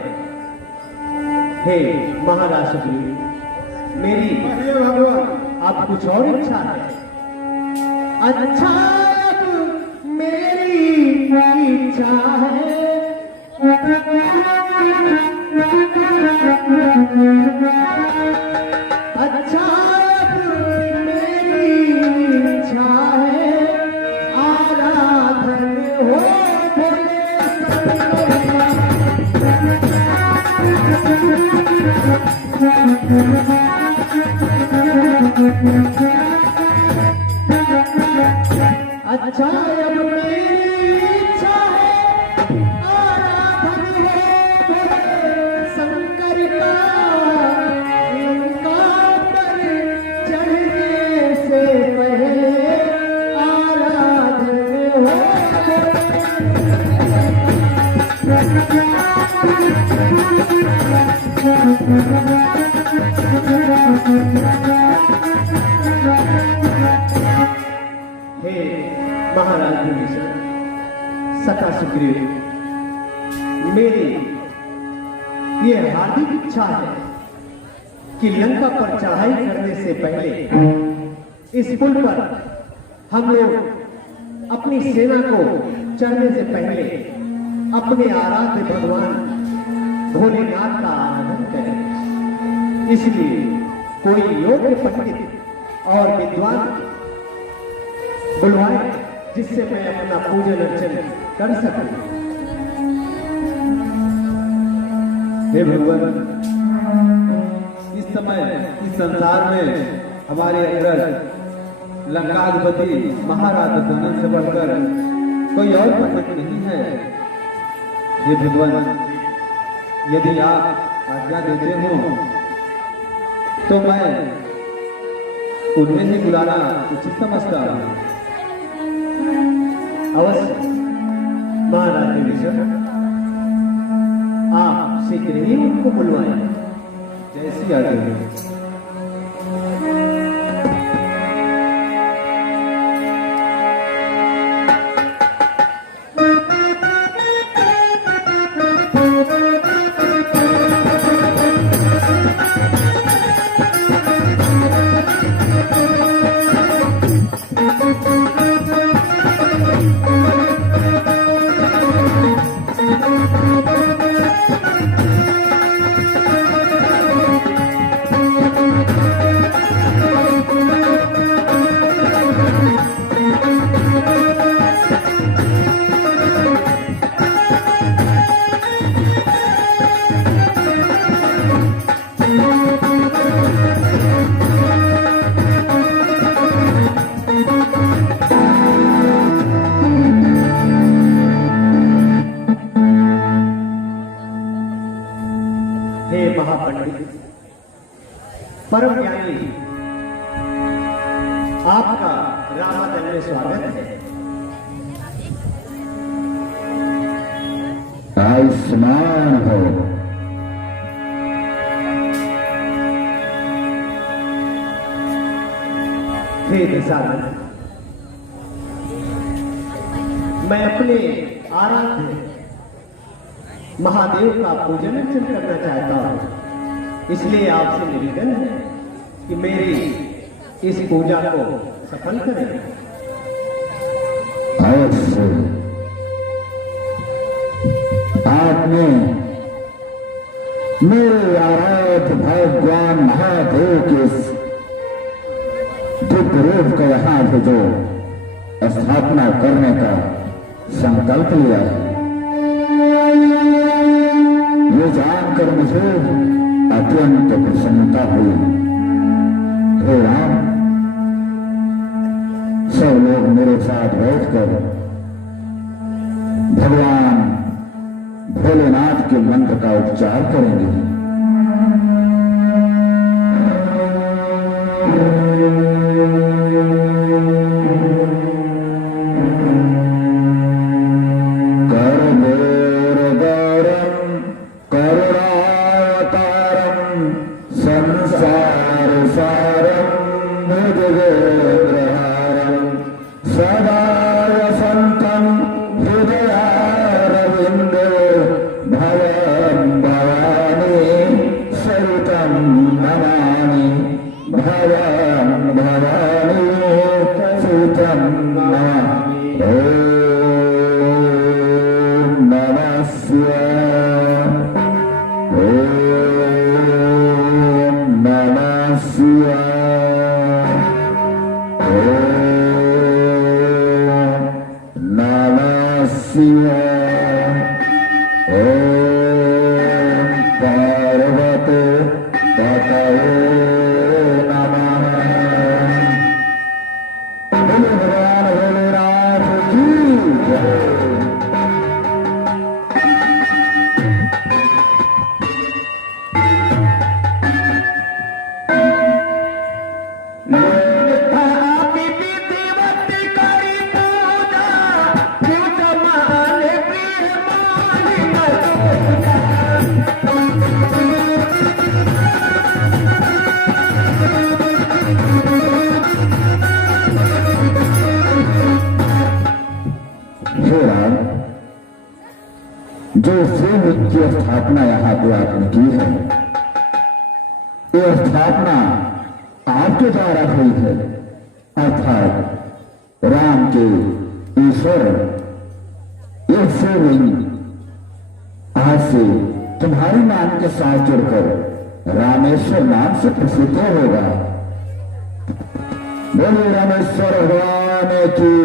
हे महाराज सुग्रीव, मेरी अब कुछ और इच्छा है। अच्छा अब मेरी इच्छा है, अच्छा अब मेरी इच्छा है, आराधन हो भोले अच्छा अब मेरी इच्छा है, आराधन हो भोले शंकर का, लंका पर चढ़ने से पहले आराधन हो हे महाराज विभीषण, सखा सुग्रीव, मेरी ये हार्दिक इच्छा है कि लंका पर चढ़ाई करने से पहले इस पुल पर हम लोग अपनी सेना को चढ़ने से पहले अपने आराध्य भगवान भोलेनाथ का आराधन करें। इसलिए कोई योग्य पंडित और विद्वान बुलवाए जिससे मैं अपना पूजन अर्चन कर सकूं। हे भगवान, इस समय इस संसार में हमारे अंदर लंकाधिपति महाराज दशरथ से बढ़कर कोई और पंडित नहीं है। हे भगवान, यदि आप आज्ञा देते हो तो मैं उन्हें ही बुलाना उचित समझता हूँ। अवश्य महाराज विभीषण, आप शीघ्र ही उनको बुलवाएं। जैसी आज्ञा हो। हे महापंडित, परम ज्ञानी, आपका रामादल में स्वागत है। आयुष्मान हो। हे दशानन, मैं अपने आराध्य महादेव का पूजन अर्चन करना चाहता हूं। इसलिए आपसे निवेदन है कि मेरी इस पूजा को सफल करें। अवश्य आपने मेरे आराध्य भगवान महादेव के दिव्य रूप का यहाँ पे जो स्थापना करने का संकल्प लिया है, ये जानकर मुझे अत्यंत प्रसन्नता हुई। हे राम, सब लोग मेरे साथ बैठकर भगवान भोलेनाथ के मंत्र का उच्चार करेंगे। जो शिव की स्थापना यहाँ पे आपने की है, ये स्थापना आपके द्वारा हुई है, अर्थात राम के ईश्वर ये शिवलिंग आज से तुम्हारे नाम के साथ जुड़कर रामेश्वर नाम से प्रसिद्ध होगा। बोले रामेश्वर भगवान की।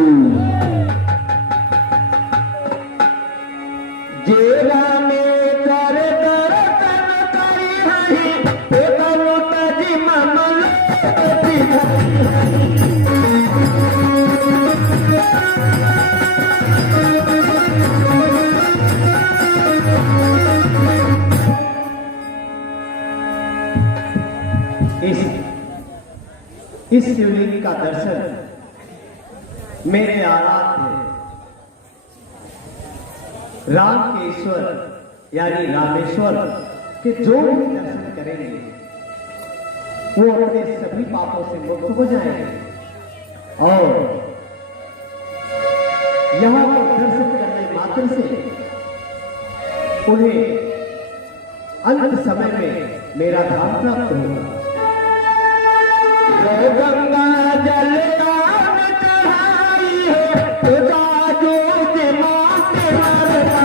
इस शिवलिंग का दर्शन मेरे आराध्य राम के ईश्वर यानी रामेश्वर के जो भी दर्शन करेंगे वो अपने सभी पापों से मुक्त हो जाएंगे और यहां पर दर्शन करने मात्र से उन्हें अंत समय में मेरा धाम प्राप्त होगा। गंगा जल राम चढ़ाई है तो जाजो के माथे मरना।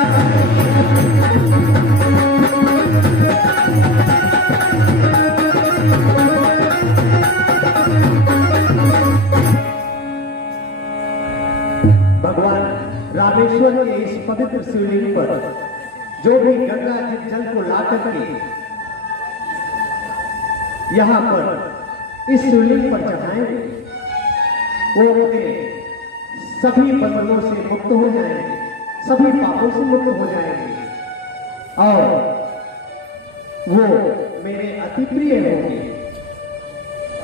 भगवान रामेश्वर के इस पवित्र शिवलिंग पर जो भी गंगा जल को ला करके यहाँ पर इस शिवलिंग पर चढ़ाएंगे वो अपने सभी बंधनों से मुक्त हो जाएंगे, सभी पापों से मुक्त हो जाएंगे और वो मेरे अति प्रिय होंगे।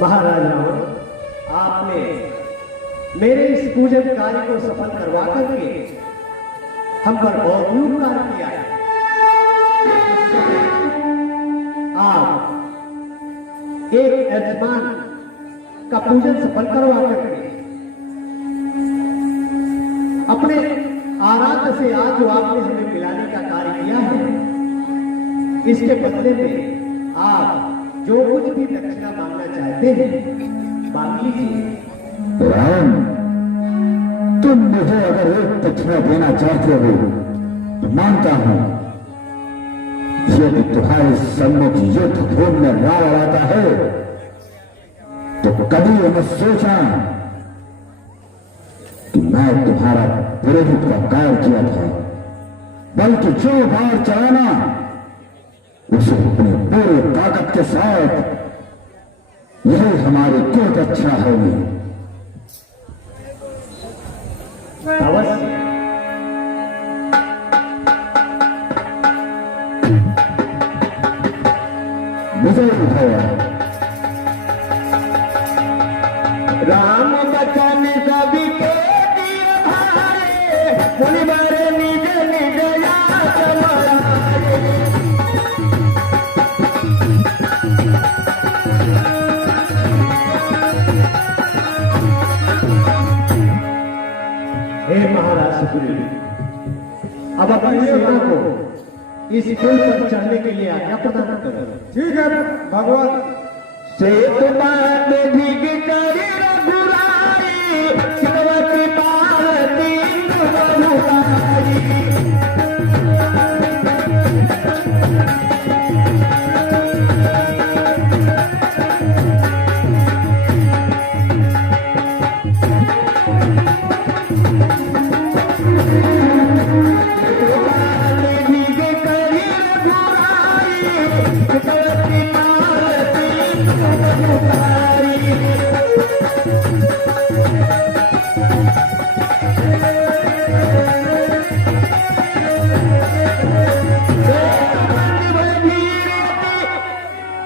महाराज रावण, आपने मेरे इस पूजन कार्य को सफल करवा करके हम पर बहुत ही उपकार किया है। आप एक यजमान का पूजन सफल करवा करके अपने महाराज से आज जो आपने हमें मिलाने का कार्य किया है, इसके बदले में आप जो कुछ भी दक्षिणा मांगना चाहते हैं मांग लीजिए। राम, तुम मुझे अगर एक दक्षिणा देना चाहते हो तो मानता हूं। यदि तुम्हारे सम्मुख युद्ध भूमि में रावण आता है तो कभी मत सोचना कि मैं तुम्हारा पुरोहित का कार्य किया था, बल्कि जो बार चलाना उसे अपनी पूरी ताकत के साथ, यही हमारी कुल दक्षिणा होगी। अवश्य। विजय भव। राम बचन कवि के दिए भारे, मुनिवर निज निज याद मराए। हे महाराज सुग्रीव, अब अपनी सेना को इस पुल पर चढ़ने के लिए आज्ञा प्रदान करो। ठीक है भगवान। सेत बांध भीग कर रघुराई, शिवती पार्वती रघुराई। भीग कर रघुराई, शिवती पार्वती रघुराई।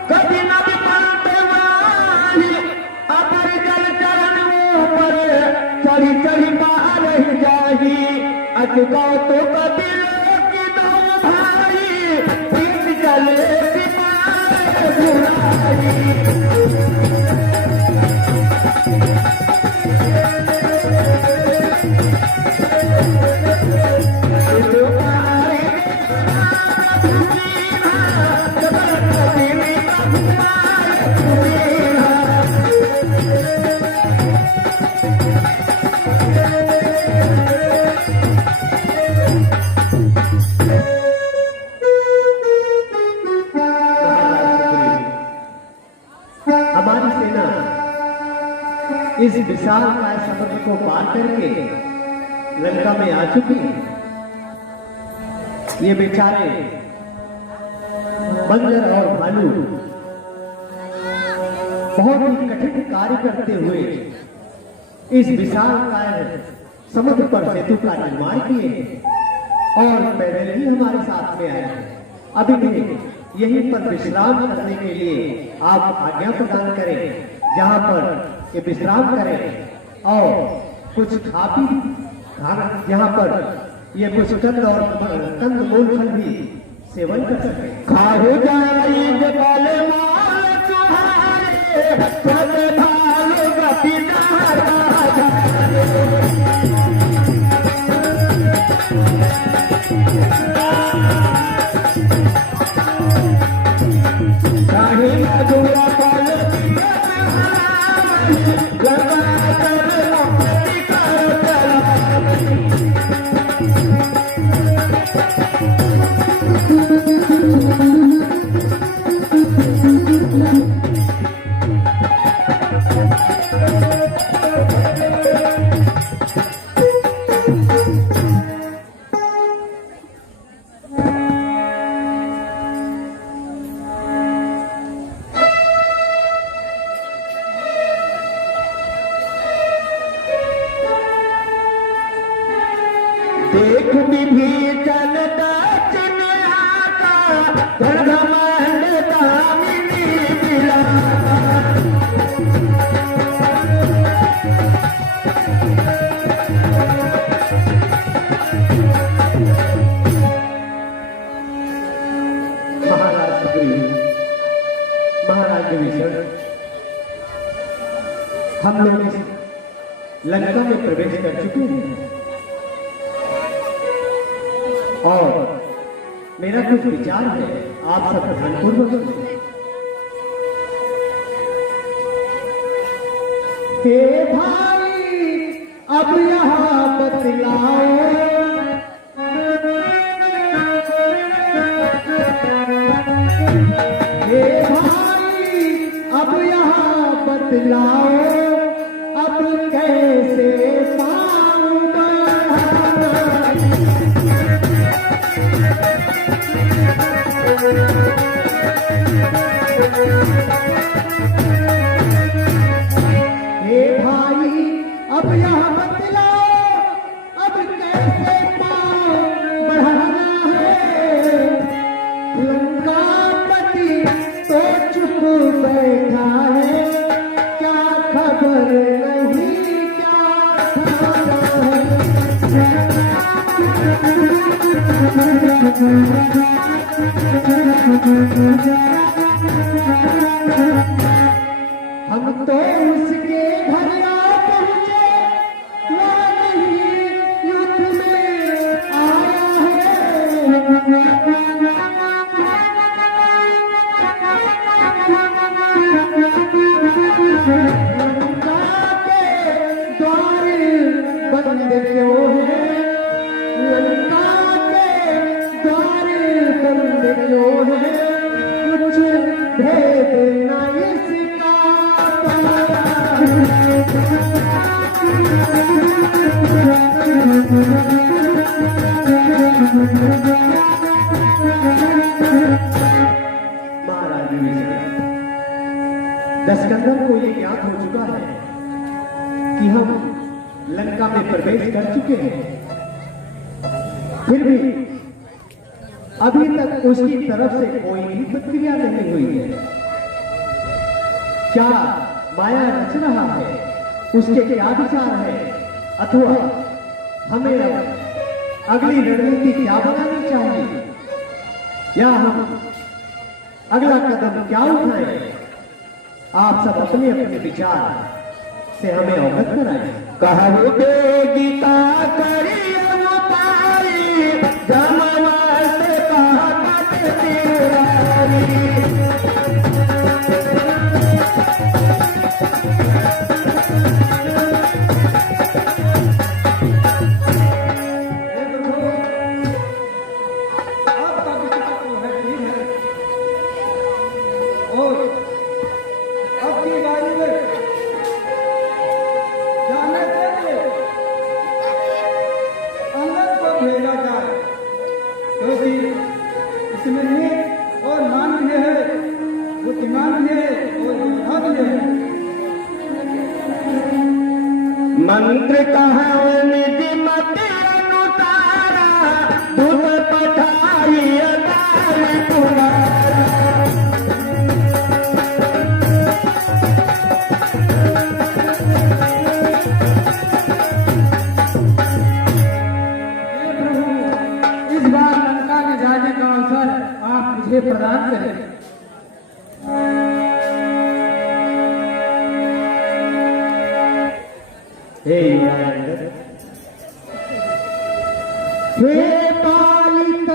कभी न बिपलते वाली, अपर जल चरण ऊपर, चढ़ी चढ़ी बाहर ही जाही। अचुका तो कभी की दो भाई, बीच चले सिपाही घुराई। हमारी सेना इस विशाल काय समुद्र को पार करके लंका में आ चुकी है। ये बेचारे बंदर और भालू बहुत ही कठिन कार्य करते हुए इस विशाल काय समुद्र पर सेतु का निर्माण किए और पैदल ही हमारे साथ में आए हैं। अभी भी यहीं पर विश्राम करने के लिए आप आज्ञा प्रदान करें, जहां पर ये विश्राम करें और कुछ खा पी यहाँ पर ये कुछ कंद और कंद मूल फल भी सेवन कर सके। खाहु जाई जल माल तुम्हारे, पद भाल गति चाहे मधुरा फल लगा कर मुक्ति कर देख विभीषण दक्षिण आता, घमंड दामिनी बिलाता। महाराज सुग्रीव, महाराज विभीषण, हम लोग इस लंका में प्रवेश कर चुके हैं। और मेरा कुछ विचार है, आप सब ध्यानपूर्वक सुनिए। हे भाई अब यहाँ बतलाओ, हे भाई अब यहाँ बतलाओ, अब कैसे पाऊं हे भाई अब यहाँ बतलाओ, अब कैसे पाँव बढ़ाना है। लंकापति तो चुप बैठा है, क्या खबर नहीं क्या हम तो उसके घर आ पहुंचे, वो नहीं युद्ध में आया है। लंका के द्वार बंद क्यों है, लंका के द्वार बंद क्यों है, कुछ भेद न इसका महाराज दशकंदर को ये ज्ञात हो चुका है कि हम लंका में प्रवेश कर चुके हैं, फिर भी अभी तक उसकी तरफ से कोई भी प्रतिक्रिया नहीं हुई है। क्या माया रच रहा है, उसके क्या विचार है, अथवा हमें अगली रणनीति क्या बनानी चाहिए, या हम अगला कदम क्या उठाएं, आप सब अपने अपने विचार से हमें अवगत कराएं। कहु दे गीता करी अवतारी, जमवत कहत तिवारी। आपका विचार तो है ठीक है, और अब की बारी में जाने से पहले अंदर को भेजा जाए, क्योंकि इसमें नेक और मान भी है, बुद्धिमान भी है और योद्धा भी है। मंत्र कहा निधि मति अनुतारा, दूत पठाई अदारी तुम्हारा। हे प्रभु, इस बार लंका में जाने का अवसर आप मुझे प्रदान करें। हे युवराज, हे पालित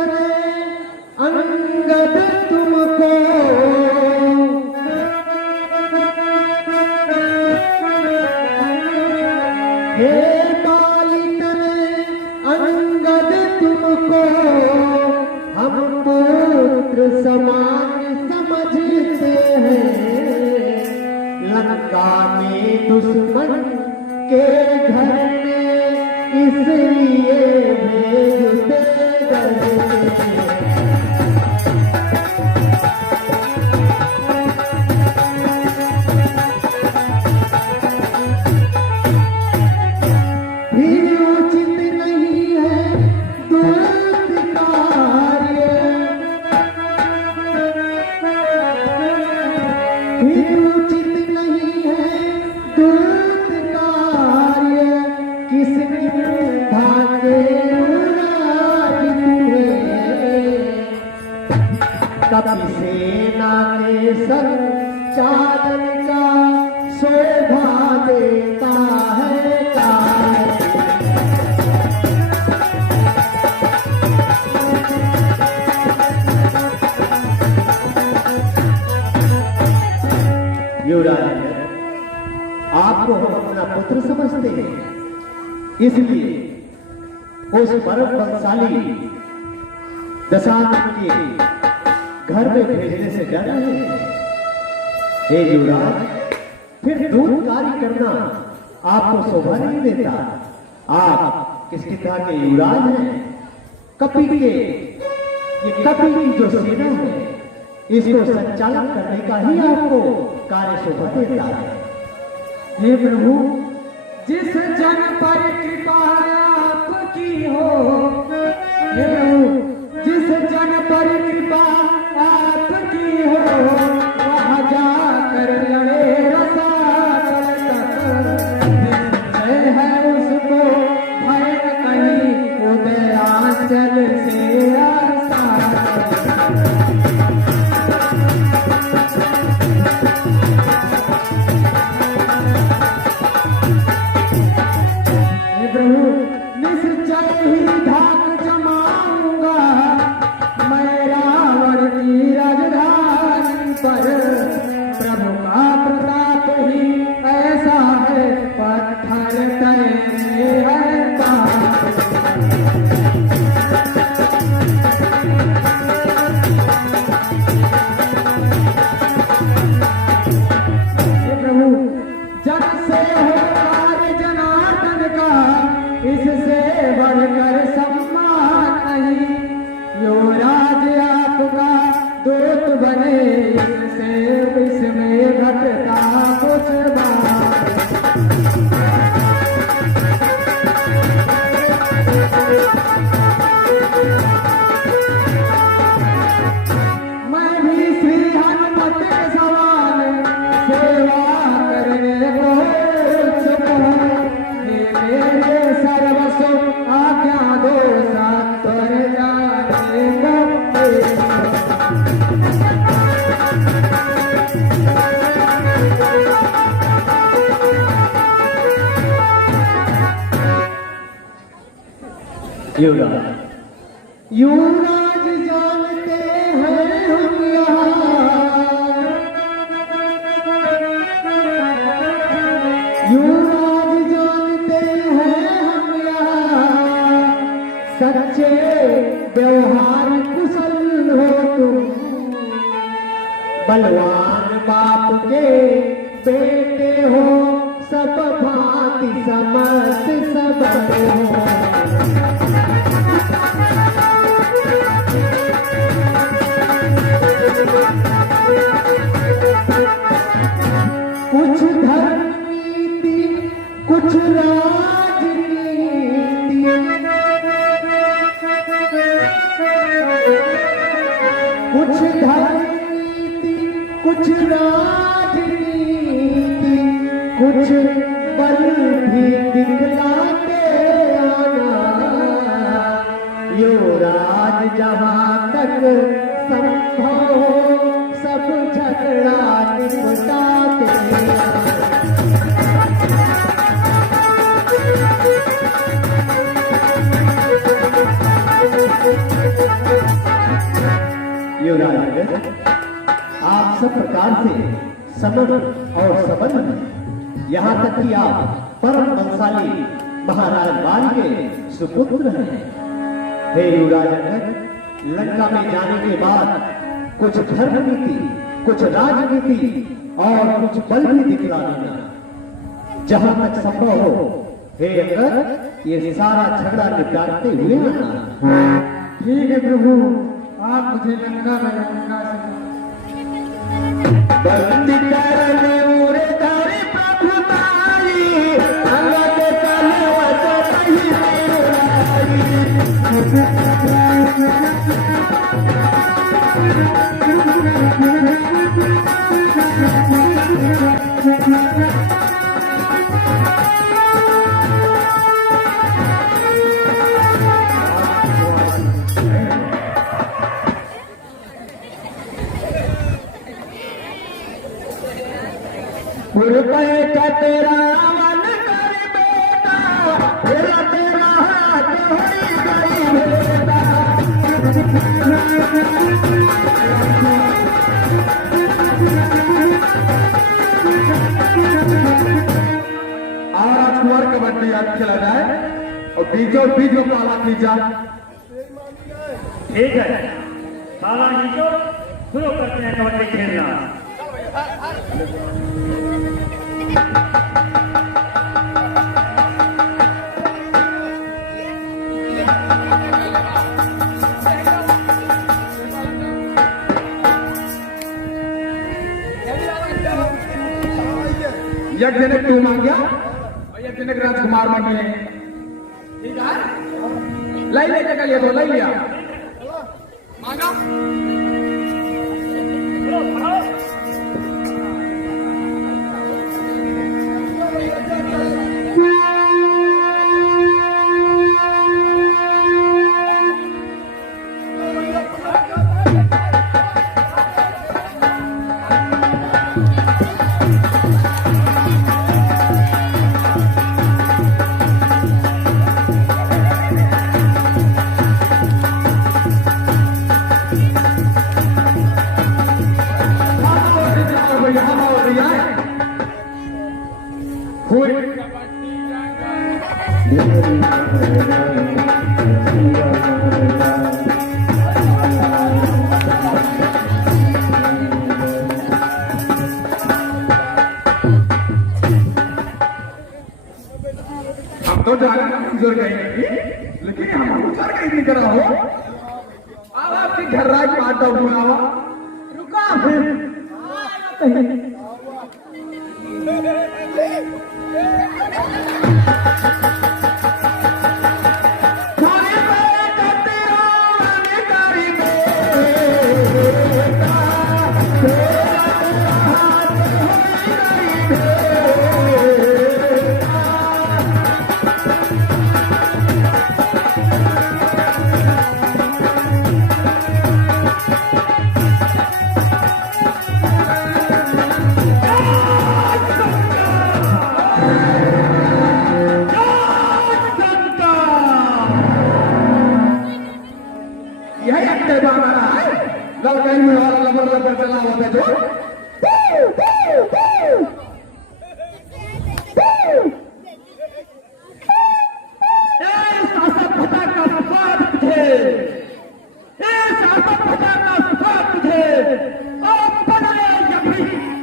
अंगद तुमको, हे पालित अंगद तुमको, हम पुत्र समान समझते हैं। लंका में दुश्मन के घर में इसलिए भेजते गए। फिर उचित नहीं है दुष्ट कार्य, फिर उचित नहीं है दुष्ट कार्य, किसकी भागे उड़ाई तुम्हें। कपि सेना के संचालन का शोभा देता है कार्य। आपको हम अपना पुत्र समझते हैं, इसलिए उस परम बलशाली दशानन के घर में भेजने से डर रहे हैं। हे युवराज, फिर दूर कार्य करना आपको शोभा नहीं देता। आप किस कितना के युवराज हैं? कपि के, ये कपि की जो सेना है, इसको संचालन करने का ही आपको कार्य शोभा देता है। हे प्रभु, जिस जन पर कृपा आपकी हो, हे प्रभु, जिस जन पर कृपा आपकी हो, वहाँ जाकर लड़े रसातल तक। निश्चय है उसको भय कहीं उदयाचल से आसा। निश्चय ही धाक जमाऊंगा मैं रावण की राजधानी पर। प्रभु का प्रताप ही ऐसा है, पत्थर तैसे है बात। प्रभु, जन से हो कार्य जनार्दन का, इससे बढ़कर सम्मान नहीं। युवराज आपका दूत बने, इससे इसमें घटता कुछ बात। मैं भी श्री हनुमत के समान सेवा करने को उत्सुक हूँ। मेरे सर्वस्व आज्ञा दो, सात्वर जाने को। युवराज जानते हैं हम यहाँ, युवराज जानते हैं हम यहाँ, सच्चे व्यवहार कुशल हो तुम। बलवान बाप के बेटे हो, सब भांति समस्त सब हो। कुछ धर्म नीति, कुछ राजनीति, कुछ धर्म नीति, कुछ राजनीति, कुछ बल भी दिखलाते आना। युवराज जहाँ तक संभव हो, सब झगड़ा निपटाते युवराज, आप सब प्रकार से समर्थ और सबल, यहाँ तक कि आप परम बलशाली महाराज बाल के सुपुत्र हैं। हे युवराज, लंका में जाने के बाद कुछ धर्म नीति, कुछ राजनीति और कुछ बल भी दिखला देना। जहां तक संभव हो, हे अंगद, ये सारा झगड़ा निपटाते हुए आना। ठीक है प्रभु, आप मुझे लंका में लंका से बंद करने उरे तारे प्रभुताई, अंगद कलवत नहीं तेरा वन कर बेटा, तेरा तेरा हाथ होई गई बेटा। कुमार कबड्डी आज खेला जाए और बीचों बीच में पाला खींचा। ठीक है, साला नीचो शुरू करते हैं कबड्डी खेलना। एक जनक तू मांग गया और एक जनक राजकुमार मांग गए। ठीक है, लाई ले जगह ये तो लाई लिया मांगा। हम तो जाना गुजर गए लेकिन हम गुजर गए नहीं करा हो। अब आपके घर राज पाटा हुआ रुका फिर चला होता जो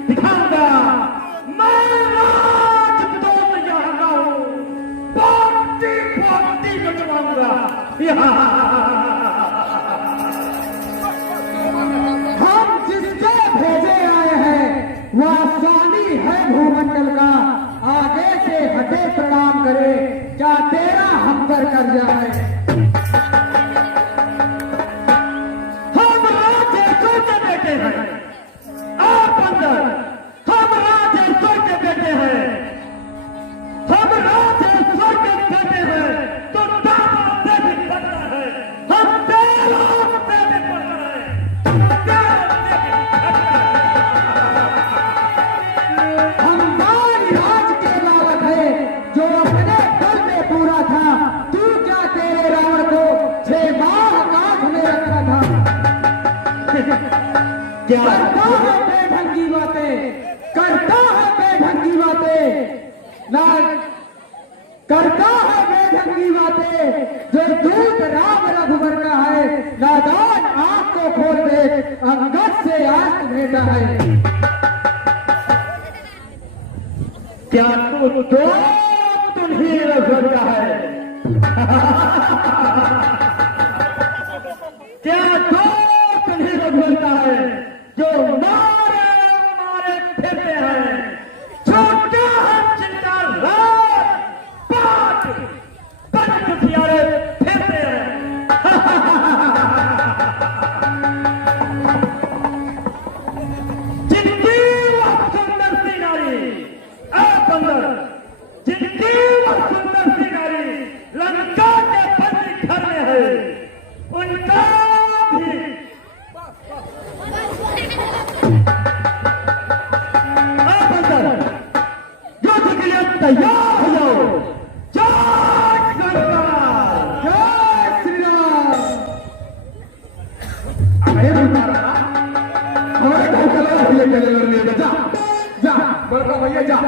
दिखाऊंगा मैं हम जिसके भेजे आए हैं वह स्वामी है भूमंडल का, आगे से हटे प्रणाम करे, क्या तेरा हम पर कर जाए। हम राजेश्वर के बेटे हैं, आप अंदर, हम राजेश्वर के बेटे हैं, हम राजेश्वर के बेटे हैं, तो दामा से भी पड़ता है, हम तेरा से भी पड़ता है, हम हमारी राज के बालक है जो अपने दल में पूरा था, तू क्या तेरे रावण को 6 माह काठ में रखा था। क्या करता है बेढंगी बातें, करता है बेढंगी बातें, ना करता है बेढंगी बातें, जो दूत राम रघुवर का है, नादान आंख को खोल दे, अंगद से आंख भेटा है। क्या तू दो तुम्ही रघुवर का है, क्या दो तुम्ही रघुवर का है, जो मारे मारे फिरते हैं, छोटा है चिंता रात पाठ पलक प्यारे फिरते हैं। जिनकी वह सुंदर सी नारी आप अंदर, जिनकी वह सुंदर सी नारी लंका के बंदी घर में है, उनका भी आप अंदर युद्ध के लिए तैयार हो जाओ। जय सरकार, जय श्री राम। अरे बेचारा हमारे गाँव का लड़ा भैया चले लड़ने, जा जा बड़का भैया जा।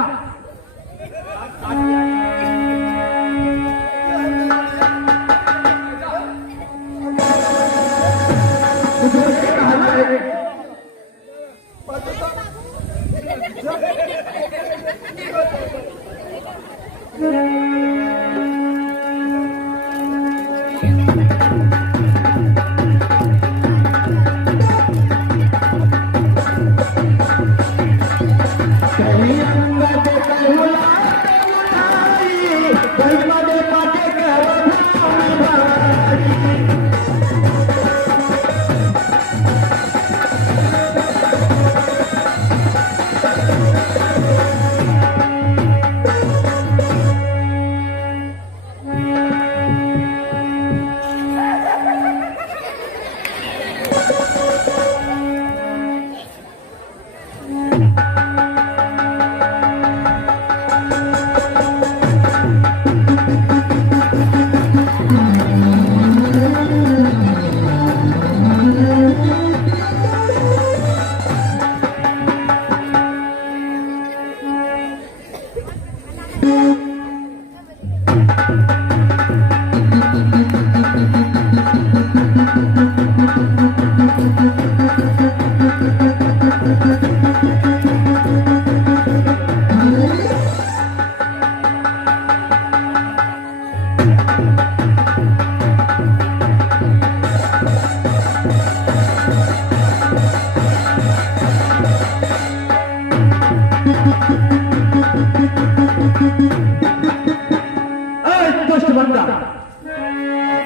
दुष्ट बंदा,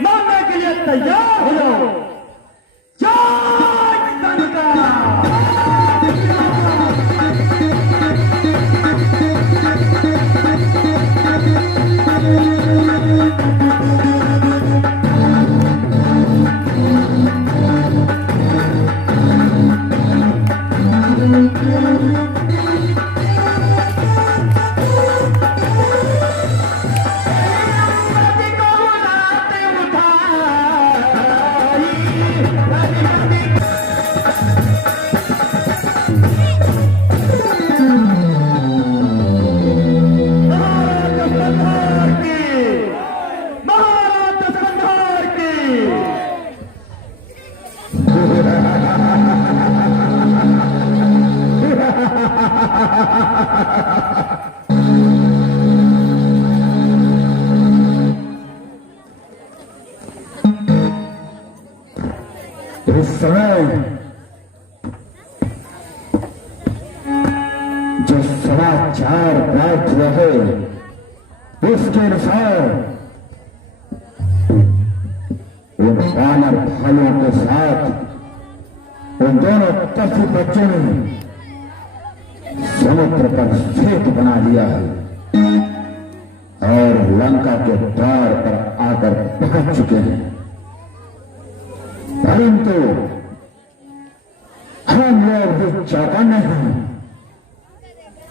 मारने के लिए तैयार हो जाओ। जय लंका। इस समय जो समाचार प्राप्त रहे उसके अनुसार उन वानर भालुओं के साथ उन दोनों पशु बच्चों ने समुद्र पर सेतु बना लिया है और लंका के द्वार पर आकर पहुंच चुके हैं। परंतु हम लोग भी चौकन्ने हैं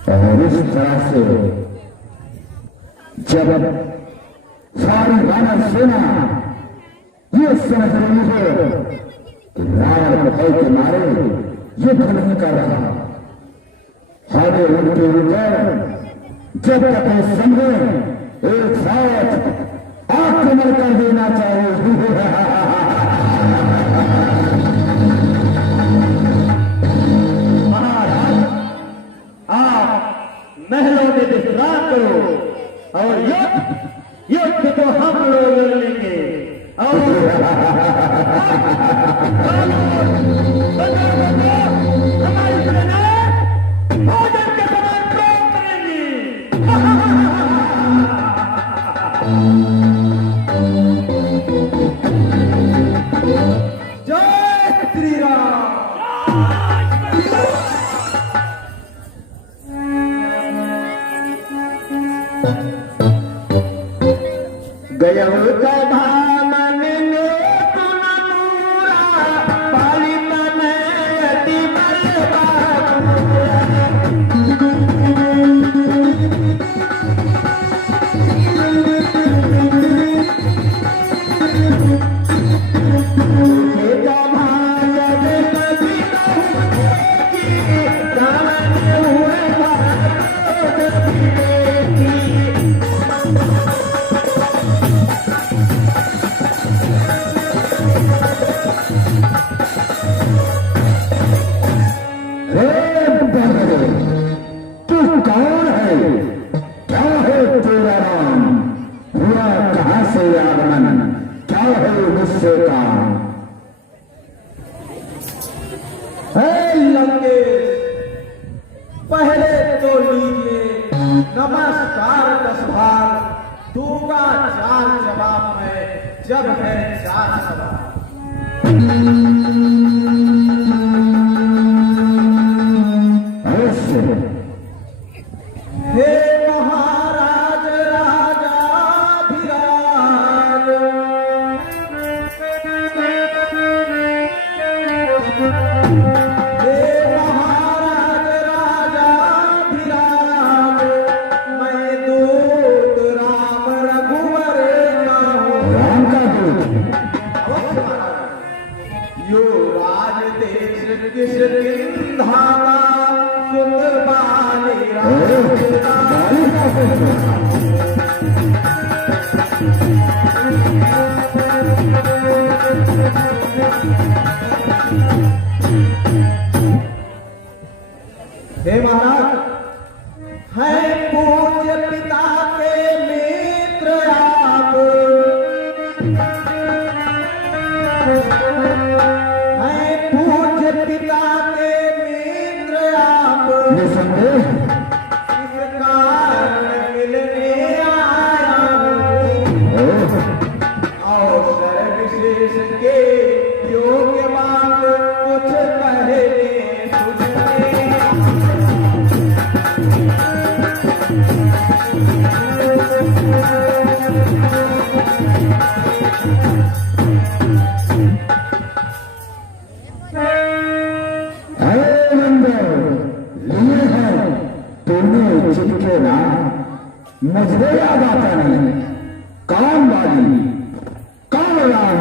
और इस तरह से जब सारी वानर सेना ये समझ रही है कि रावण भय के मारे युद्ध नहीं कर रहा, हमें उनके ऊपर जब तक वो समझे एक साथ आक्रमण कर देना चाहिए। महलों में विश्राम करो और युद्ध तो हम लोग लड़ लेंगे। और हमारी सेना भोजन के समान काम करेंगी। जय श्री राम। गया भामन ने पुनूरा पालितन अति सार 10 भाग, दूंगा 4 जवाब मैं, जब है 4 सवाल। अवश्य हे महाराज राजाधिराज, हे महाराज राजाधिराज, मैं दूत राम रघुवर का हूँ। राम का दूत। यो राज देश किस किंधावा, सुत बाली हे महाराज, है पूज्य पिता के मित्र आप, है पूज्य पिता के मित्र आप, निसंदेह इस कारण मिलने आया हूँ। अवसर विशेष के योग्य बात कुछ कहे सुनने। अरे नंदन, लिए हैं तूने जिनके नाम, मुझे याद आता नहीं। कौन वाली, कौन राम?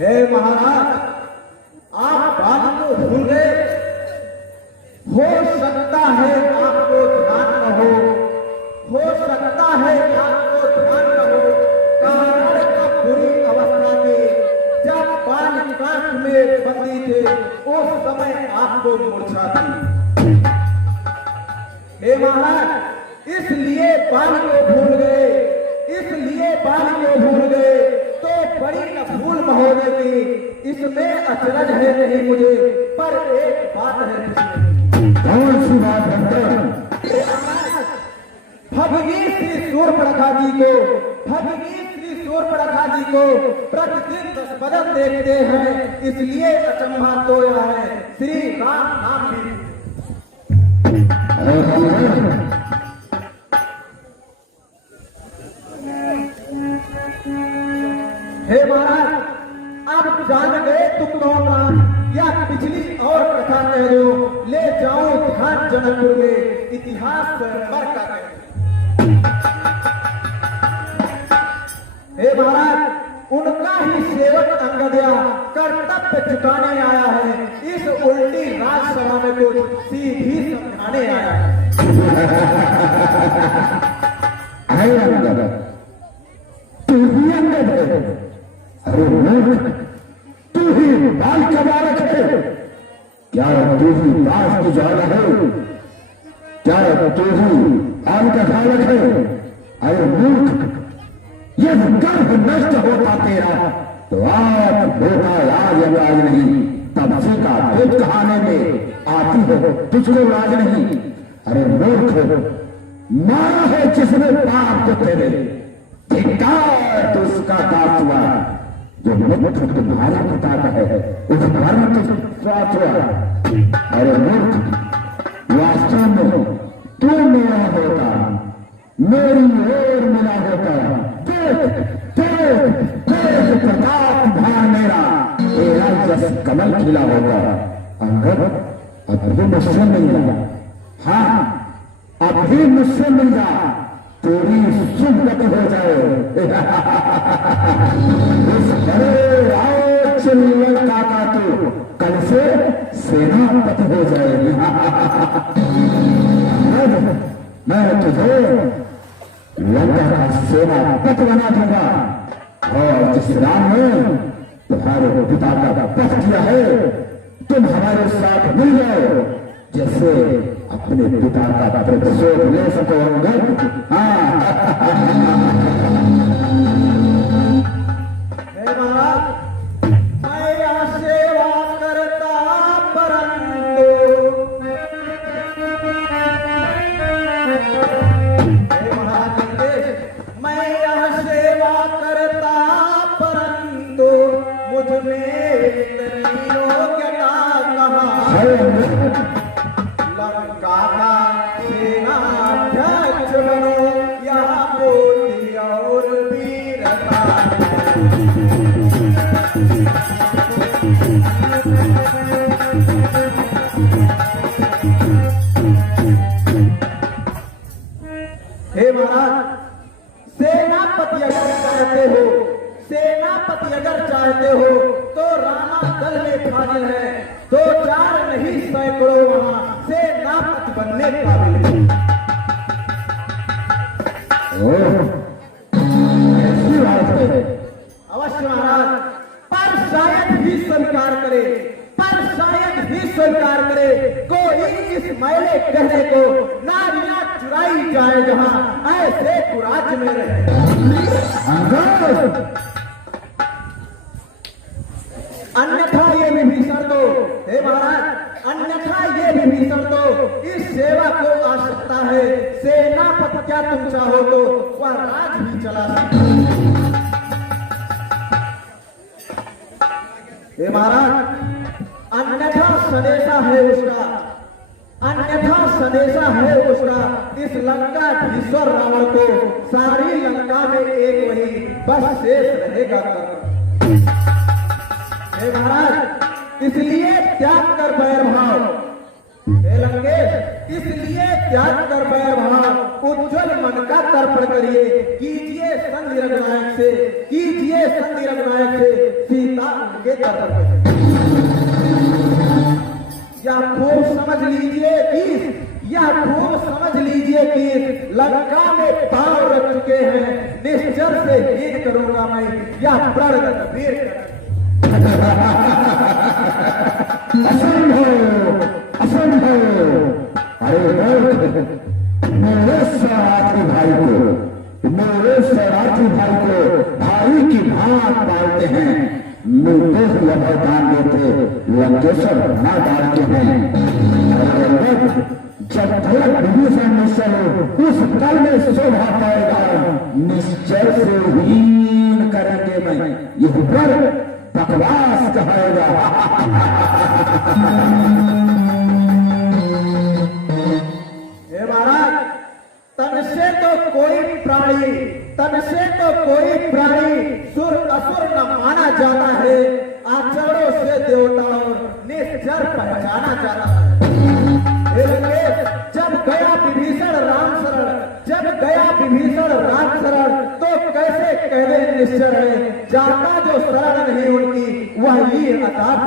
हे महाराज, आप बात को भूल गए। हो सकता है आपको ध्यान न हो सकता है आपको ध्यान न हो। कारण का बुरी अवस्था में जब पानी कांट में बंदी थे, उस समय आपको मूर्छा थी। हे महाराज, इसलिए पानी को भूल गए, इसलिए पानी को भूल गए तो बड़ी न भूल महोदय की। इसमें अचरज है नहीं मुझे, पर एक बात है इसमें। कौन सी बात है? भगवी श्री सूर्पणखा जी को, भगवी श्री सूर्पणखा जी को प्रतिदिन 10 बदन देखते हैं, इसलिए अचंभा तोया है। श्री राम नाम भी। हे महाराज, अब जान गए टुकड़ों का, या पिछली और कथा कह दो, ले जाऊं ध्यान जनकपुर में, इतिहास पर का कह। हे महाराज, उनका ही सेवक अंगदया कर्तव्य चुकाने आया है, इस उल्टी राजसभा में कुछ सीधी समझाने आया है। अरे अंगद, तू ही अंगद है? अरे मूर्ख, तू ही बाल का बालक है क्या? तू ही दास की ज्वाला है क्या? तू ही बाल का बालक है? अरे मूर्ख, ये गर्भ नष्ट होता तेरा तो आज होता लाज लाज नहीं, तब से का दूध कहाने में आती हो तुझको लाज नहीं। अरे मूर्ख, मारा है जिसने पाप को तेरे, धिक्कार तो उसका दास हुआ जो मुख तुम्हारे पिता का है, उस धर्म के साथ हुआ। अरे मूर्ख, वास्तव में तू मेरा होता, मेरी ओर मिला होता, प्रताप भार मेरा, तेरा जस कमल खिला होगा। अंगद, अभी मुझसे मिल जा, हाँ अभी मुझसे मिल जा, तेरी सुगति हो जाए। इस बड़े राज लंका का तू कल से सेनापति हो जाएगी। मैं तुझे लंका का सेनापति बना दूंगा, और जिस राम ने तुम्हारे पिता का वध किया है, तुम हमारे साथ मिल जाओ, जैसे अपने पिता का प्रतिशोध ले सको। हे महाराज, मैं यह सेवा करता है अंगद? लंका का सेनाध्यक्ष बनो, यहाँ बुद्धि और वीरता। हे महाराज, सेनापति अगर चाहते हो, सेनापति अगर चाहते हो तो राणा दल में फाजिल है, 2-4 नहीं 100 वहां सेनापति बनने काबिल है। ऐसी बात है। अवश्य महाराज, पर शायद ही स्वीकार करे, पर शायद ही स्वीकार करे कोई इस मैले कहने को, नारियां चुराई जाए जहां ऐसे कुराज में रहे। अंगद, अन्यथा ये विभीषण तो, हे महाराज, अन्यथा ये विभीषण तो इस सेवा को आ सकता है। सेनापति क्या तुम चाहो तो वह राज भी चला सकता है। हे महाराज, अन्यथा संदेशा है उसका, अन्यथा संदेशा है उसका इस लंका धीश्वर रावण को, सारी लंका में एक वही बस शेष रहेगा कर। हे महाराज, इसलिए त्याग कर बैर भाव, हे लंकेश, इसलिए त्याग कर बैर भाव, उज्जवल मन का तर्पण करिए, कीजिए संधि रघुनायक से, कीजिए संधि रघुनायक से, सीता उनके तर्पण करिए। या खूब समझ लीजिए कि, या खूब समझ लीजिए कि लंका में पांव रख चुके हैं, निश्चर से हीन करूंगा मैं, या प्रण वीर। असंभव, असंभव। अरे मेरे शरणार्थी भाई को, मेरे शरणार्थी भाई को भाई की भांत पालते हैं, निर्देश दान देते, लंकेश्वर बना डालते हैं। जब तक विभीषण निश्चल उस काल में शोभा पाएगा, निश्चय से हीन करेंगे मैं, यह पर बकवास कहेगा। हे महाराज, तन से तो कोई प्राणी, तन से तो कोई प्राणी सुर असुर न माना जाता है, आचरणों से देवता और निश्चर पहचाना जाता है। हे लंकेश, जब गया विभीषण राम शरण, जब गया विभीषण राम शरण, तो कैसे कहवे निश्चर है, जाता जो शरण नहीं उनकी वही अर्थात।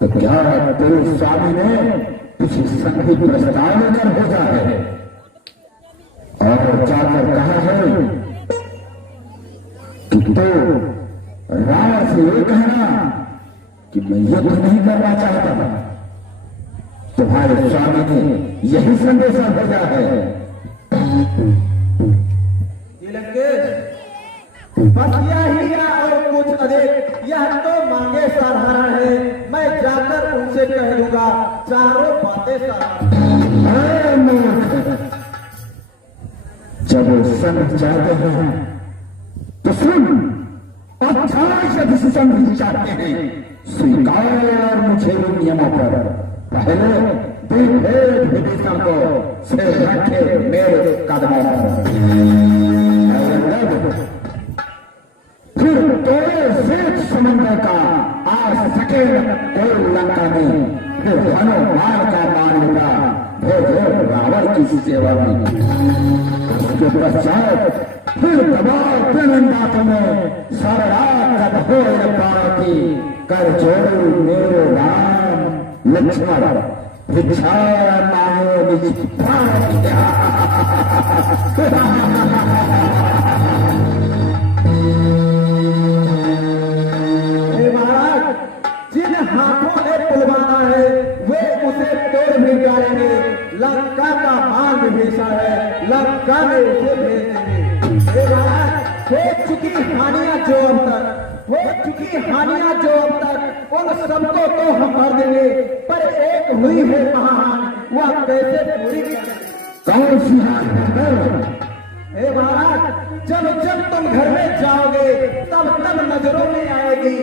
तो क्या तेरे स्वामी ने कुछ संधि प्रस्ताव लेकर भेजा है और जाकर कहा है कि तो रावण से ये कहना कि मैं युद्ध नहीं करना चाहता, तुम्हारे स्वामी ने यही संदेशा भेजा है। बस यही या और कुछ अधिक, यह तो मांगे साधारण है, मैं जाकर उनसे कह दूंगा चारों बातें साधारण। जब वो समझ जाते हैं तो सुन, अच्छा यदि समझ चाहते हैं स्वीकार मुझे नियमों पर, पहले देखे विभीषण को से रखे मेरे कदमों पर, फिर तोड़े श्वेत समंदर का आ सके कोई लंका में, फिर हनुमान का मान लेगा भेजे रावण की सेवा में। उसके पश्चात फिर दबाव बातों में शरणागत हो पाती, कर जोड़ू मेरे राम लक्ष्मण, भिक्षा मांगो निज प्राण क्या। महाराज, जिन हाथों ने पुलवाना है वे उसे तोड़ भी डालेंगे, लंका का मान विभीषण है, लंका में उसे भेज देंगे। महाराज, हो चुकी हानियां जो अब तक, हो चुकी हानियां जो अब तक, उन सबको तो हम भर देंगे, पर एक हुई है महान, वह कैसे पूरी करेंगे? कौन सी हानि? हे महाराज, जब जब तुम घर में जाओगे तब तब नजरों में आएगी।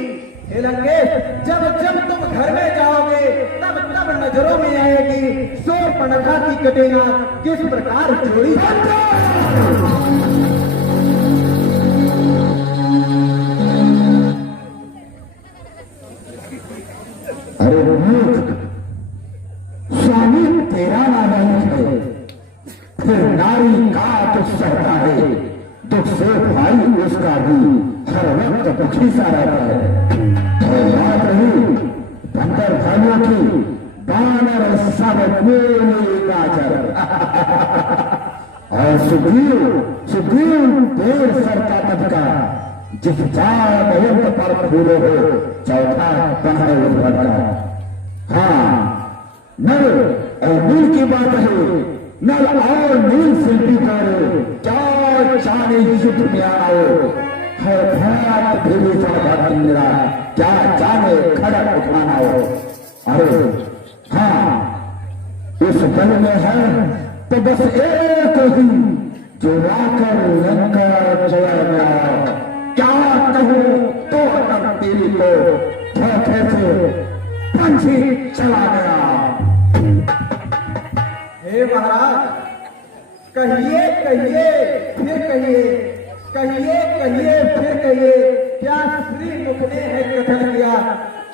हे लंकेश, जब जब तुम घर में जाओगे तब तब नजरों में आएगी। सो पनखा की कटेना किस प्रकार जोड़ी। अरे मूर्ख, स्वामी तेरा नाम है, फिर नारी का दुख सहता है, दुख से भाई उसका भी हर वक्त दुखी सा रहता है। और बात रही बंदर भाइयों की, बानर सब मेरे गाजर। और सुग्रीव पेड़ सर का पटका, जिस चार मुहूर्त पर फूले हो चौथा पहरे उस भटका। हाँ, नल और नील की बात है, नल और नील से भी करे, क्या चाहे युद्ध में आओ है भयात भीषण मेरा, क्या जाने खड़क उठाना हो। अरे हाँ, इस बल में है तो बस एक ही जो आकर लंका जय में आओ। क्या कहूं तो अगर तेरी को धोखे से पंछी चला गया। हे महाराज, कहिए कहिए फिर कहिए, कहिए कहिए फिर कहिए, क्या श्री मुख ने है कथन किया,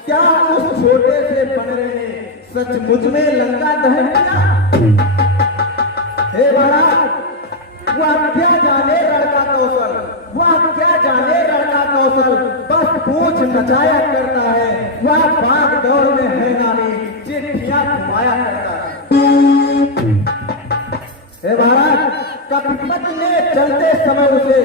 क्या उस छोटे से बंदरे ने सचमुच में लंका दहन किया। हे महाराज, वह क्या जाने लड़का कौशल, वह क्या जाने लड़का कौशल, बस पूछ नचाया करता है। वह भाग दौड़ में है नारी, चिट्ठियां घुमाया करता है। हे महाराज, कपिपत ने चलते समय उसे,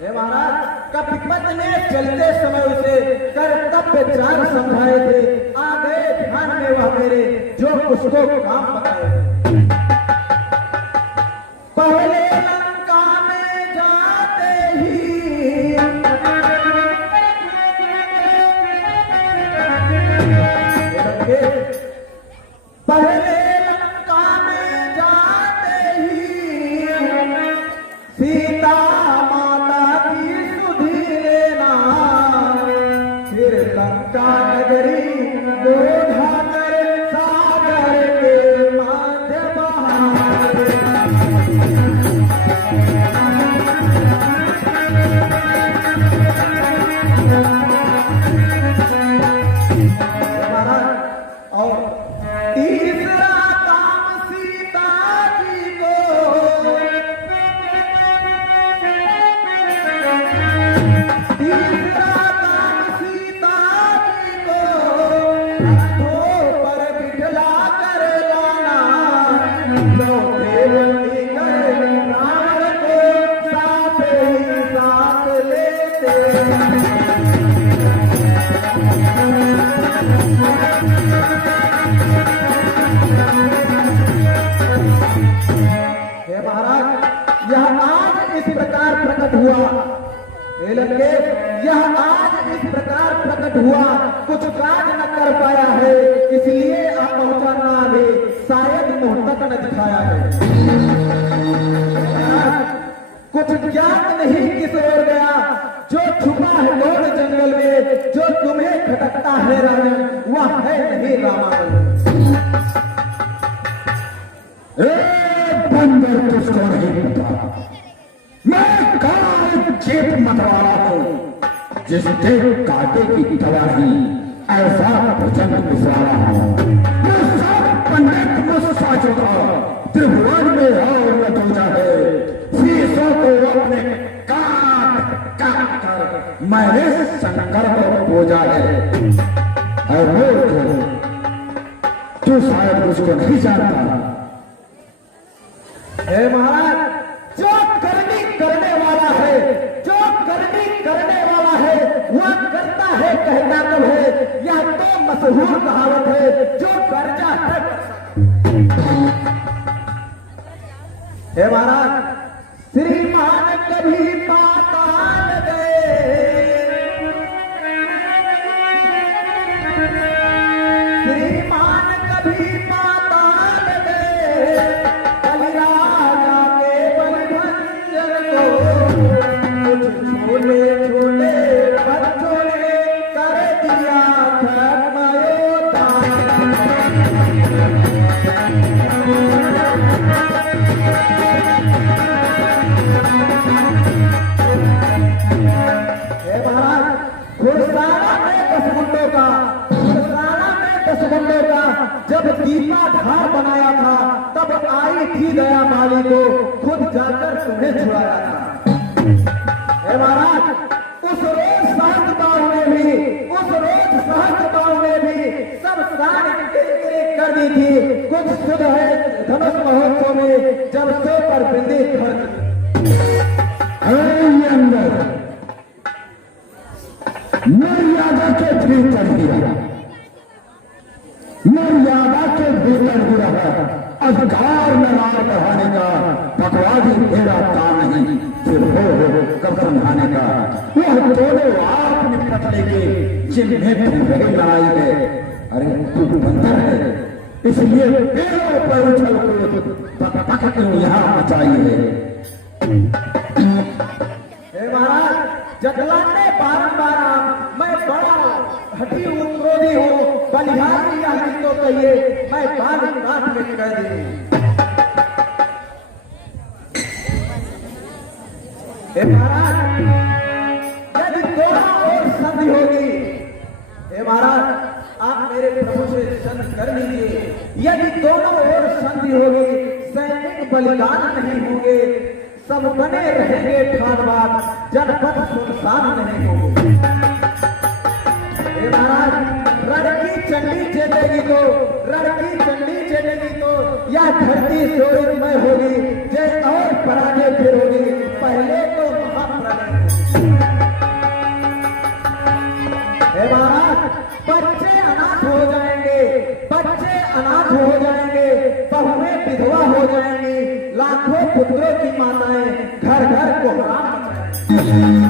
हे महाराज, कपिपत ने चलते समय उसे कर्तव्य चार समझाए थे। आ गए ध्यान में वह मेरे, जो उसको काम बताए। पहले लंका में जाते ही पहले लंका में जाते ही सीता माता की सुधि लेना, फिर लंका नगरी बोझा कर सागर के मध्य बहार। और तीसरा काम सीता जी को, तीसरा काम सीता जी को हाथों पर बिठला कर लाना। चौथे बंदी कर रावण को साथ ही साथ लेते। हे महाराज, यह आज इस प्रकार प्रकट हुआ। हे लंकेश, यह आज इस प्रकार प्रकट हुआ, कुछ काज न कर पाया है, इसलिए आप पहुंचा ना आवे, शायद मुंह तक न दिखाया है। कुछ ज्ञात नहीं किस ओर गया, जो छुपा है गौर जंगल में, जो तुम्हें खटकता है रावण, वह है नहीं रामायण। बंदर तुझको नहीं पता, मैं काल चेत मतवाला हूं, जिस देव काटे की तबाही ऐसा भजन पिसवाला हूं। मैं सब पंडित मुझसा चुका, त्रिभुवन में और न दूजा है, शीशों को अपने काट काट कर मैंने शंकर को पूजा है। और तू शायद उसको नहीं जानता। हे महाराज, जो करनी करने वाला है, जो करनी करने वाला है, वह करता है कहता कब है। यह तो मशहूर कहावत है, जो कर्जा है। हे महाराज, श्रीमान कभी पाताल गए, श्रीमान कभी पाताल गए, बलिराजा के बलिभंजन को सीता धार बनाया था, तब आई थी दया माली को खुद जाकर तुम्हें छुड़ाया था। हे महाराज, उस रोज सहस्त्रबाहु ने भी, उस रोज सहस्त्रबाहु ने भी सब सारी किरकिरी कर दी थी। कुछ शुद्ध है धनुष महोत्सव में जब सो पर बिंदी खर्च अंदर मर्यादा के भीतर गिरा, मर्यादा के भीतर गिरा है। अधिकार में नाम बढ़ाने का पकवादी मेरा काम नहीं, फिर हो कब समझाने का। वह दोनों आप निपट लेंगे जिन्हें तुम लाई है। अरे तू बंदर है, इसलिए पेड़ों पर उछल क्यों यहाँ मचाई है। हे महाराज, जगलाने बारंबार मैं बड़ा हठी हूँ, क्रोधी हूँ, बलिहारी या तो कहिए मैं बाल काट में कर दी। हे महाराज, यदि दोनों ओर संधि होगी, हे महाराज आप मेरे प्रभु से संधि कर लीजिए। यदि दोनों ओर संधि होगी, सैनिक बलिदान नहीं होंगे, सब बने रहेंगे ठानवाद, जनपद सुनसान नहीं होंगे। हे महाराज, रणकी चंडी चलेगी तो, रणकी चंडी चलेगी तो यह धरती शोरितमय होगी, जय और पराजय फिर होगी, पहले तो महाप्रलय। हे महाराज, बच्चे अनाथ हो जाएंगे, बच्चे अनाथ हो जाएंगे, बहुएं विधवा हो जाएंगी, लाखों पुत्रों की माताएं घर घर को हराम मचाएंगी।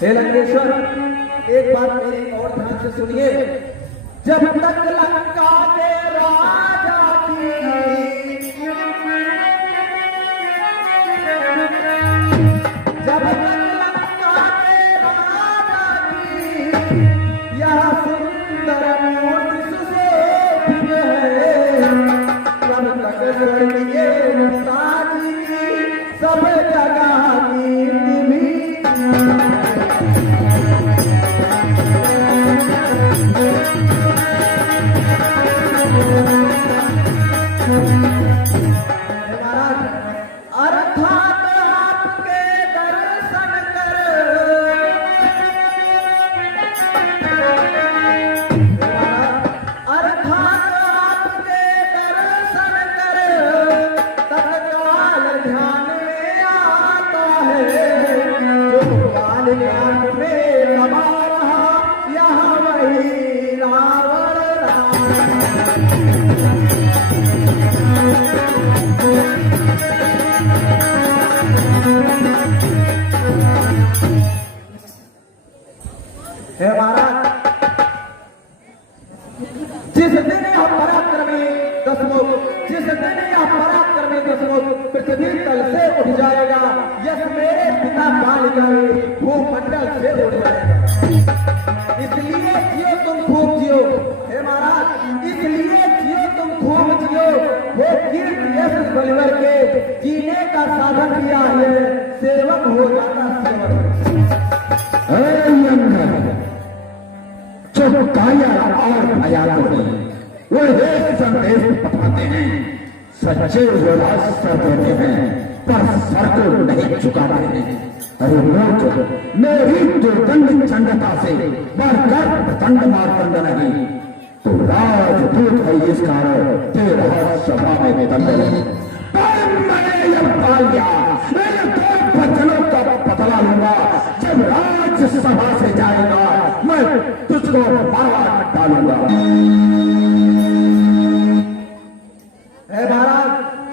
हे लंकेश्वर, एक बात मेरी और ध्यान से सुनिए। जब तक लंका के राजा की, जब तक लंका के राजा की यह सुंदर मूर्ति सुशोभित है, तब तक स्वर्गीय मुक्ताजी की सब जगह कीर्ति भी। अर्थात आपके दर्शन कर, अर्थात आपके दर्शन कर तत्काल ध्यान में आता है, जो काल ज्ञान में लगा रहा यह वही रावण हे महाराज, जिस दिन यह पराक्रमी दशमुख, जिस दिन यह पराक्रमी दशमुख पृथ्वी तल से उठ जाएगा, यह मेरे पिता बालिका भूमंडल से उठ जाएगा। इसलिए जियो तुम खूब जियो, हे महाराज, इसलिए जियो तुम खूब जियो। वो कीर्ति यश बलिवर के जीने का साधन किया है, सेवक हो जाता सेवक। जो काया और भयाला वो एक संदेश पठाते हैं, सच्चे योद्धा सर देते हैं पर सर को नहीं झुकाते हैं। अरे मूर्ख, मेरी दुर्दंड चंडता से बढ़कर प्रचंड मारदंड नहीं, तो राजदूत है इस कारण तेरा सभा में दंड नहीं। पर मैंने यह पा लिया, मेरे दो बचनों का बदला लूंगा। जब राज्यसभा से जाएगा मैं तुझको मार डालूंगा। हे महाराज,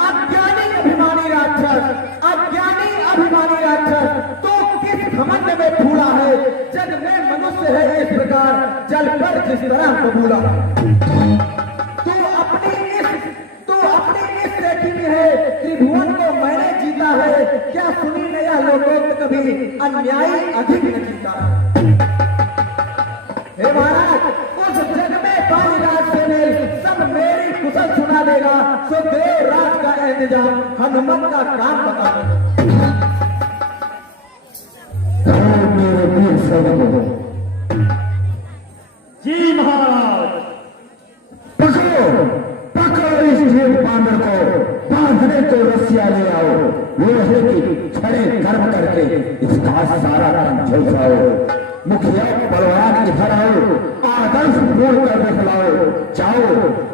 अज्ञानी अभिमानी राक्षस, अज्ञानी अभिमानी राक्षस, तो किस घमंड में फूला है? जग में मनुष्य है इस प्रकार, जल पर जिस तरह बबूला। तू अपनी इस सेठी में है, त्रिभुवन को मैंने जीता है, क्या सुनी नया लोगों को कभी अन्यायी अधिक न जीता। हे महाराज, उस जग में बालीराज से मिल सब मेरी कुशल सुना देगा, सो देव राज का इंतजाम हनुमत का काम बता देगा। मेरे वीर सैनिकों, जी महाराज। लोहे की छड़े गर्म करके इसका सारा काम झुलसाओ। मुखिया बलवान इधर आओ, आदर्श बोल कर दिखलाओ। जाओ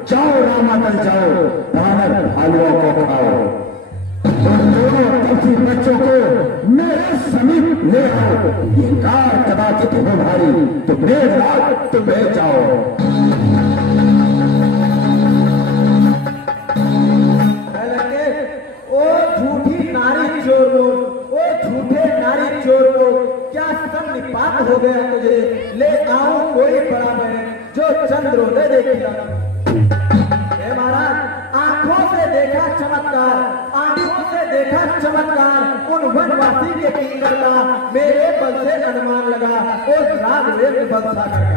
जाओ रामादल जाओ, वानर भालुओं को खाओ। उन दोनों तपसी बच्चों को मेरे समीप ले आओ। ये कार कदाचित हो भारी, तो मेरे रात तुम ले जाओ। ओ झूठी नारी चोर को, ओ झूठे नारी चोर को, क्या संनिपात हो गया तुझे? ले आओ कोई बड़ा बहन जो चंद्रोदय देखिया। हे महाराज, आंखों से देखा चमत्कार, आंखों से देखा चमत्कार उन वनवासी के किंकर का मेरे बल से अनुमान लगा उस राघवेंद्र बलसागर का।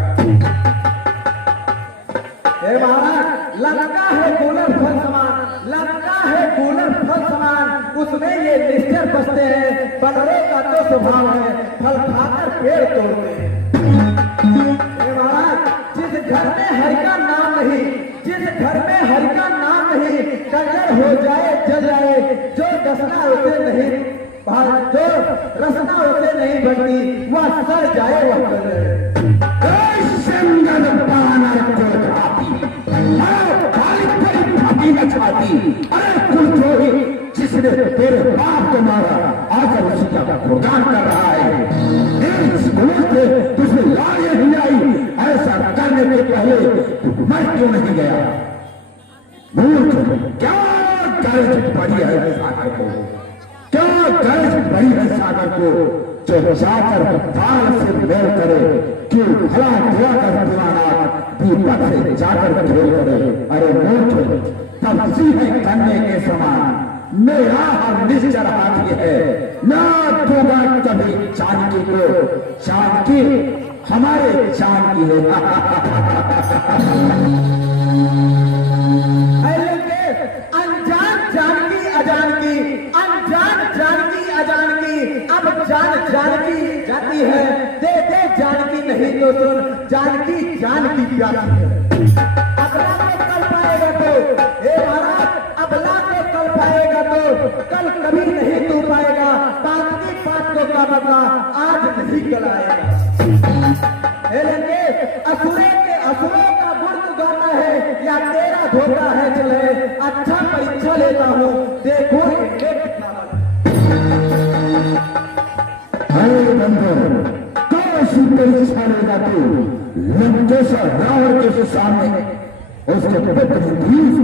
हे महाराज, लंका है कूलर फल समान, लंका है कूलर फल समान, उसमें ये निश्चर बसते हैं। बनरे का तो स्वभाव है फल खाकर पेड़ तोड़ते हैं। हे महाराज, जिस घर में हरि का नाम नहीं, जिस घर में हरि का नाम नहीं, कंजर हो जाए जल जाए। जो रसना उसे नहीं, जो रसना उसे नहीं बढ़ती, वह सड़ जाए वह कंजर। अरे कुलद्रोही, जिसने तेरे बाप को मारा आकर उसी का गुणगान कर रहा है। तुझे लाए नहीं आई, ऐसा करने के पहले मैं क्यों नहीं गया? मूर्ख, क्या गर्ज पड़ी है सागर को, क्या गर्ज पड़ी है सागर को, जो जाकर बाल से मेल करे। क्यों भला हुआ कर दीवाना दीपक से जाकर खेल करे। अरे मूर्ख, तपसी है करने के समान, मेरा हर निश्चर हाथी है। ना दूंगा कभी जानकी को, जानकी हमारे जानकी है। अनजान जानकी अजानकी, अनजान जानकी अजानकी, अब जानकी जाती है। दे दे जानकी नहीं तो सुन, जानकी जानकी प्यासी है। अबला को कल पाएगा तो, हे महाराज, अबला को कल पाएगा तो कल कभी नहीं तू पाएगा। बात की बात को का बदला आज नहीं कल आएगा। असुरों का गुण तू गाता है या तेरा धोखा है चले? अच्छा परीक्षा लेता हूँ, देखो कैसी परीक्षा लेगा तू? लंकेश्वर रावण के सामने, उसके पुत्र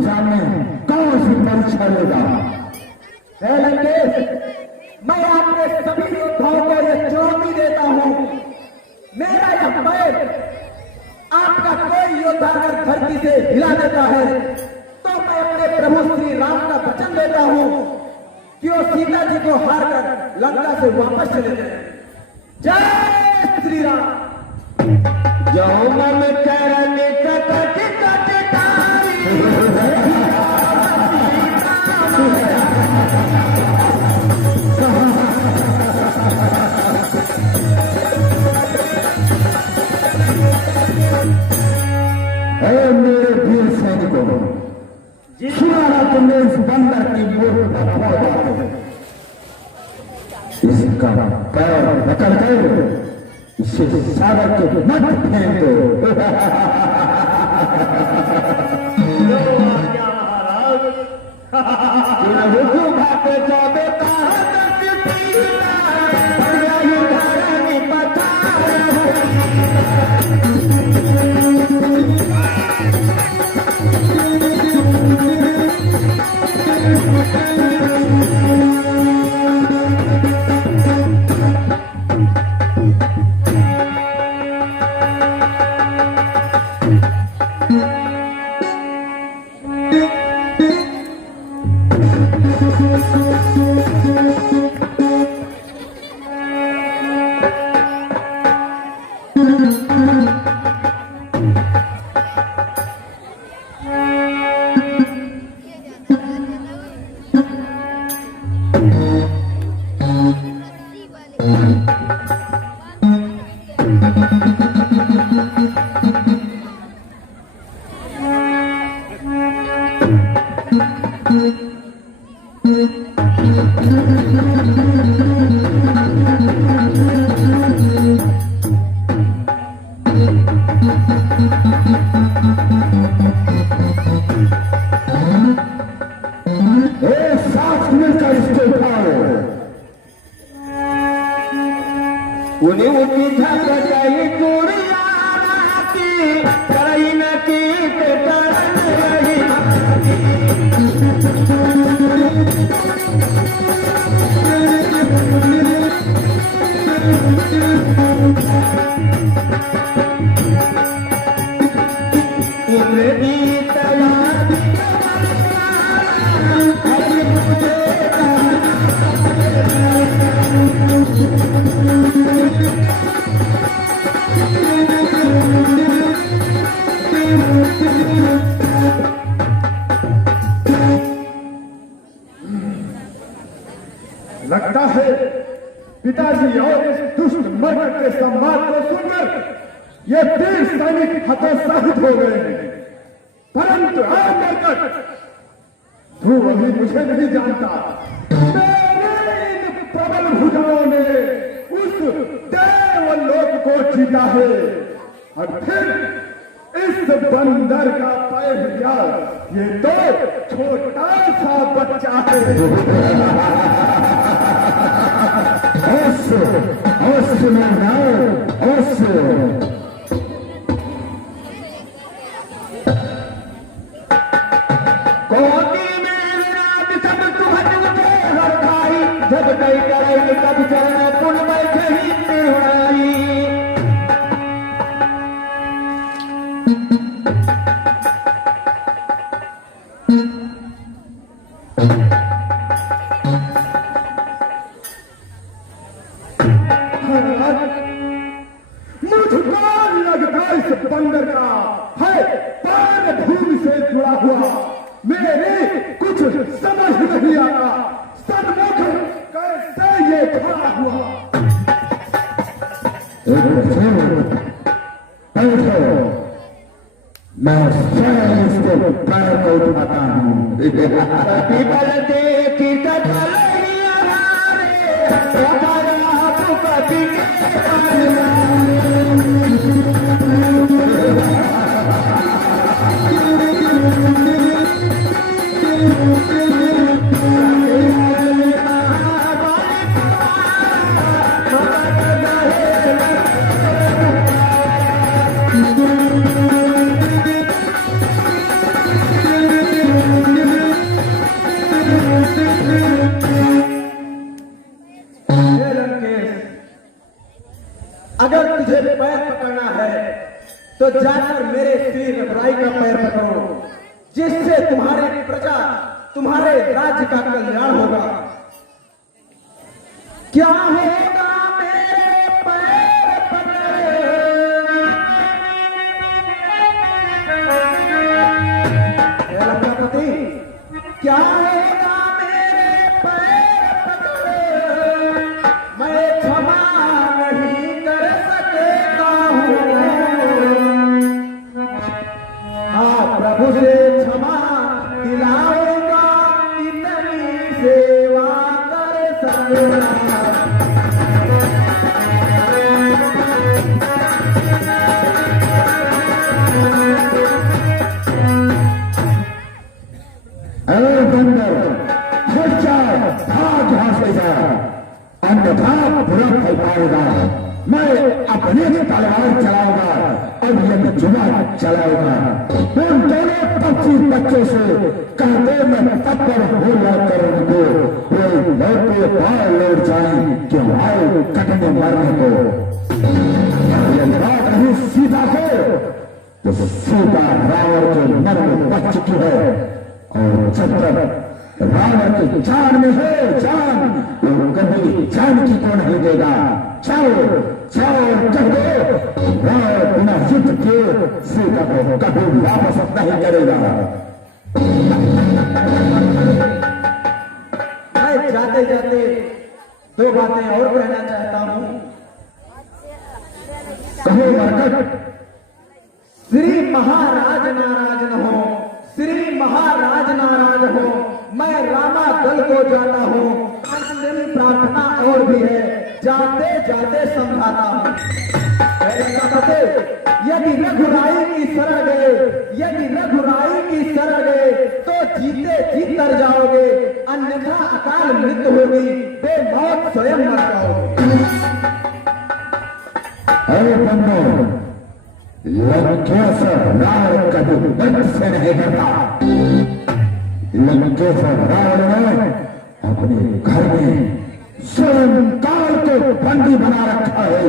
सामने कौन सी परीक्षा लेगा? लंकेश, मैं आपके सभी योद्धाओं को यह चुनौती देता हूँ। मेरा यह पैर आपका कोई योद्धा अगर धरती से हिला देता है तो मैं अपने प्रभु श्री राम का वचन देता हूँ कि वो सीता जी को हार कर लंका से वापस चले जाए। जय श्री राम। जाओ मन करने मेरे वीर सैनिकों, सुना तुमने इस बंदर की मूर्खता, इसका पैर पकड़ कर इसे सागर के मत फेंक दो। उन्हें उठी झक गई चूड़िया की करई न की करन रही इनकी तैयारी लगता है पिताजी और इस दुष्ट मर्द के संवाद को सुनकर ये 30 सैनिक हतोत्साहित हो गए हैं। परंतु आकर तू अभी मुझे नहीं जानता। मेरे इन प्रबल भुजाओं ने उस देवलोक को जीता है और फिर इस बंदर का पैर लिया। ये तो छोटा सा बच्चा है। जब कई करे तब चरण पुन बैठे ही पिहुराई मुझको लगता इस बंदर का है पार भूमि से जुड़ा हुआ। मेरे कुछ समझ नहीं आता। सन्मुख कैसे ये खड़ा हुआ? मैं स्वयं इसको पैर को उठाता हूँ। पीपल देखी अगर तुझे पैर पकड़ना है तो जाकर मेरे श्री रघुराई का पैर पकड़ो, जिससे तुम्हारी प्रजा तुम्हारे राज्य का कल्याण होगा। क्या होगा मेरे पैर पकड़े? लंकापति, क्या होगा मेरे पैर पकड़े? मैं क्षमा नहीं कर सकेगा हूँ। हाँ, प्रभु से क्षमा दिलाऊंगा, इतनी सेवा कर सकूंगा। अरे बंदर, हट जा, भाग यहाँ से जा, अन्यथा बुरा फल पाएगा। मैं अपने तलवार चलाऊंगा और ये जुआ चलाऊंगा। उन दोनों 25 बच्चों से कहते मैं तब पर हो कर उनको वो लौटे बाहर लौट जाए क्यों आए कटने मरने को। ये बात नहीं सीता को तो सीता रावण के मन में बच चुकी है और जब तक रावण की जान में है जान, वो कभी जानकी को नहीं देगा। जाओ जाओ कह दो रावण बिना युद्ध के सीता को कभी वापस नहीं करेगा। मैं जाते जाते 2 बातें और कहना चाहता हूँ। कहो मरकट। श्री महाराज नाराज न हो, श्री महाराज नाराज हो। मैं रामा दल को जाता हूँ, अंतिम प्रार्थना और भी है, जाते जाते समझाता हूँ। यदि रघुराई की शरण गए, यदि रघुराई की शरण गए तो जीते जी तर जाओगे, अन्यथा अकाल मृत्यु होगी, बेमौत स्वयं मर जाओगे। अरे बंदो, लंकेश्वर रावण कभी दंड से नहीं डरता। लंकेश्वर रावण ने अपने घर में स्वयं काल को बंदी बना रखा है।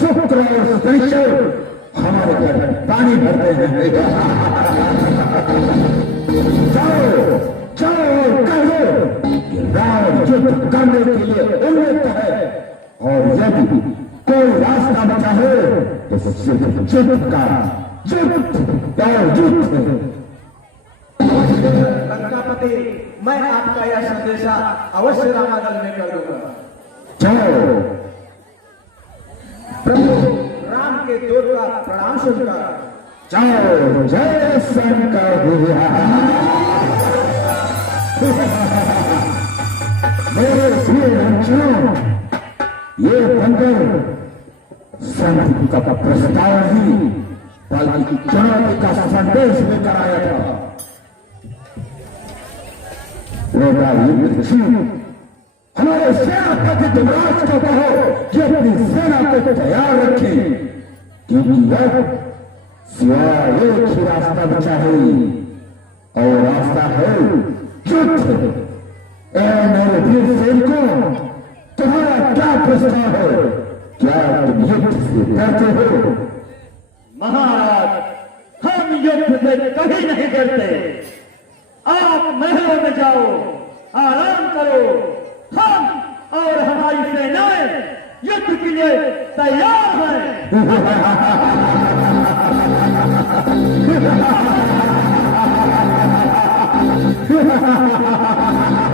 शुक्र और शनिश्चर हमारे घर पानी भरते हैं। जाओ जाओ और कह दो कि रावण युद्ध करने के लिए उन्मुख है, और यदि कोई रास्ता बचा है तो सिर्फ युद्ध का, युद्ध और युद्ध। लंकापति, मैं आपका यह संदेशा अवश्य रामादल में कर दूंगा। जाओ। प्रभु राम के दूत का प्रणाम स्वीकार। जाओ। जय शंकर भैया। मेरे प्रिय बच्चों, ये बंदर शांति का प्रस्ताव नहीं बल्कि चुनौती का संदेश लेकर आया था। हमारे सेनापति धर्मराज को कहो कि अपनी सेना को तैयार रखे, क्योंकि अब सिवाय एक ही रास्ता बचा है, और रास्ता है युद्ध। ए मेरे वीर सैनिकों, तुम्हारा क्या प्रस्ताव है? क्या तुम युद्ध से डरते हो? महाराज, हम युद्ध से कभी नहीं डरते। आप महलों में जाओ, आराम करो। हम और हमारी सेनाएं युद्ध के लिए तैयार हैं।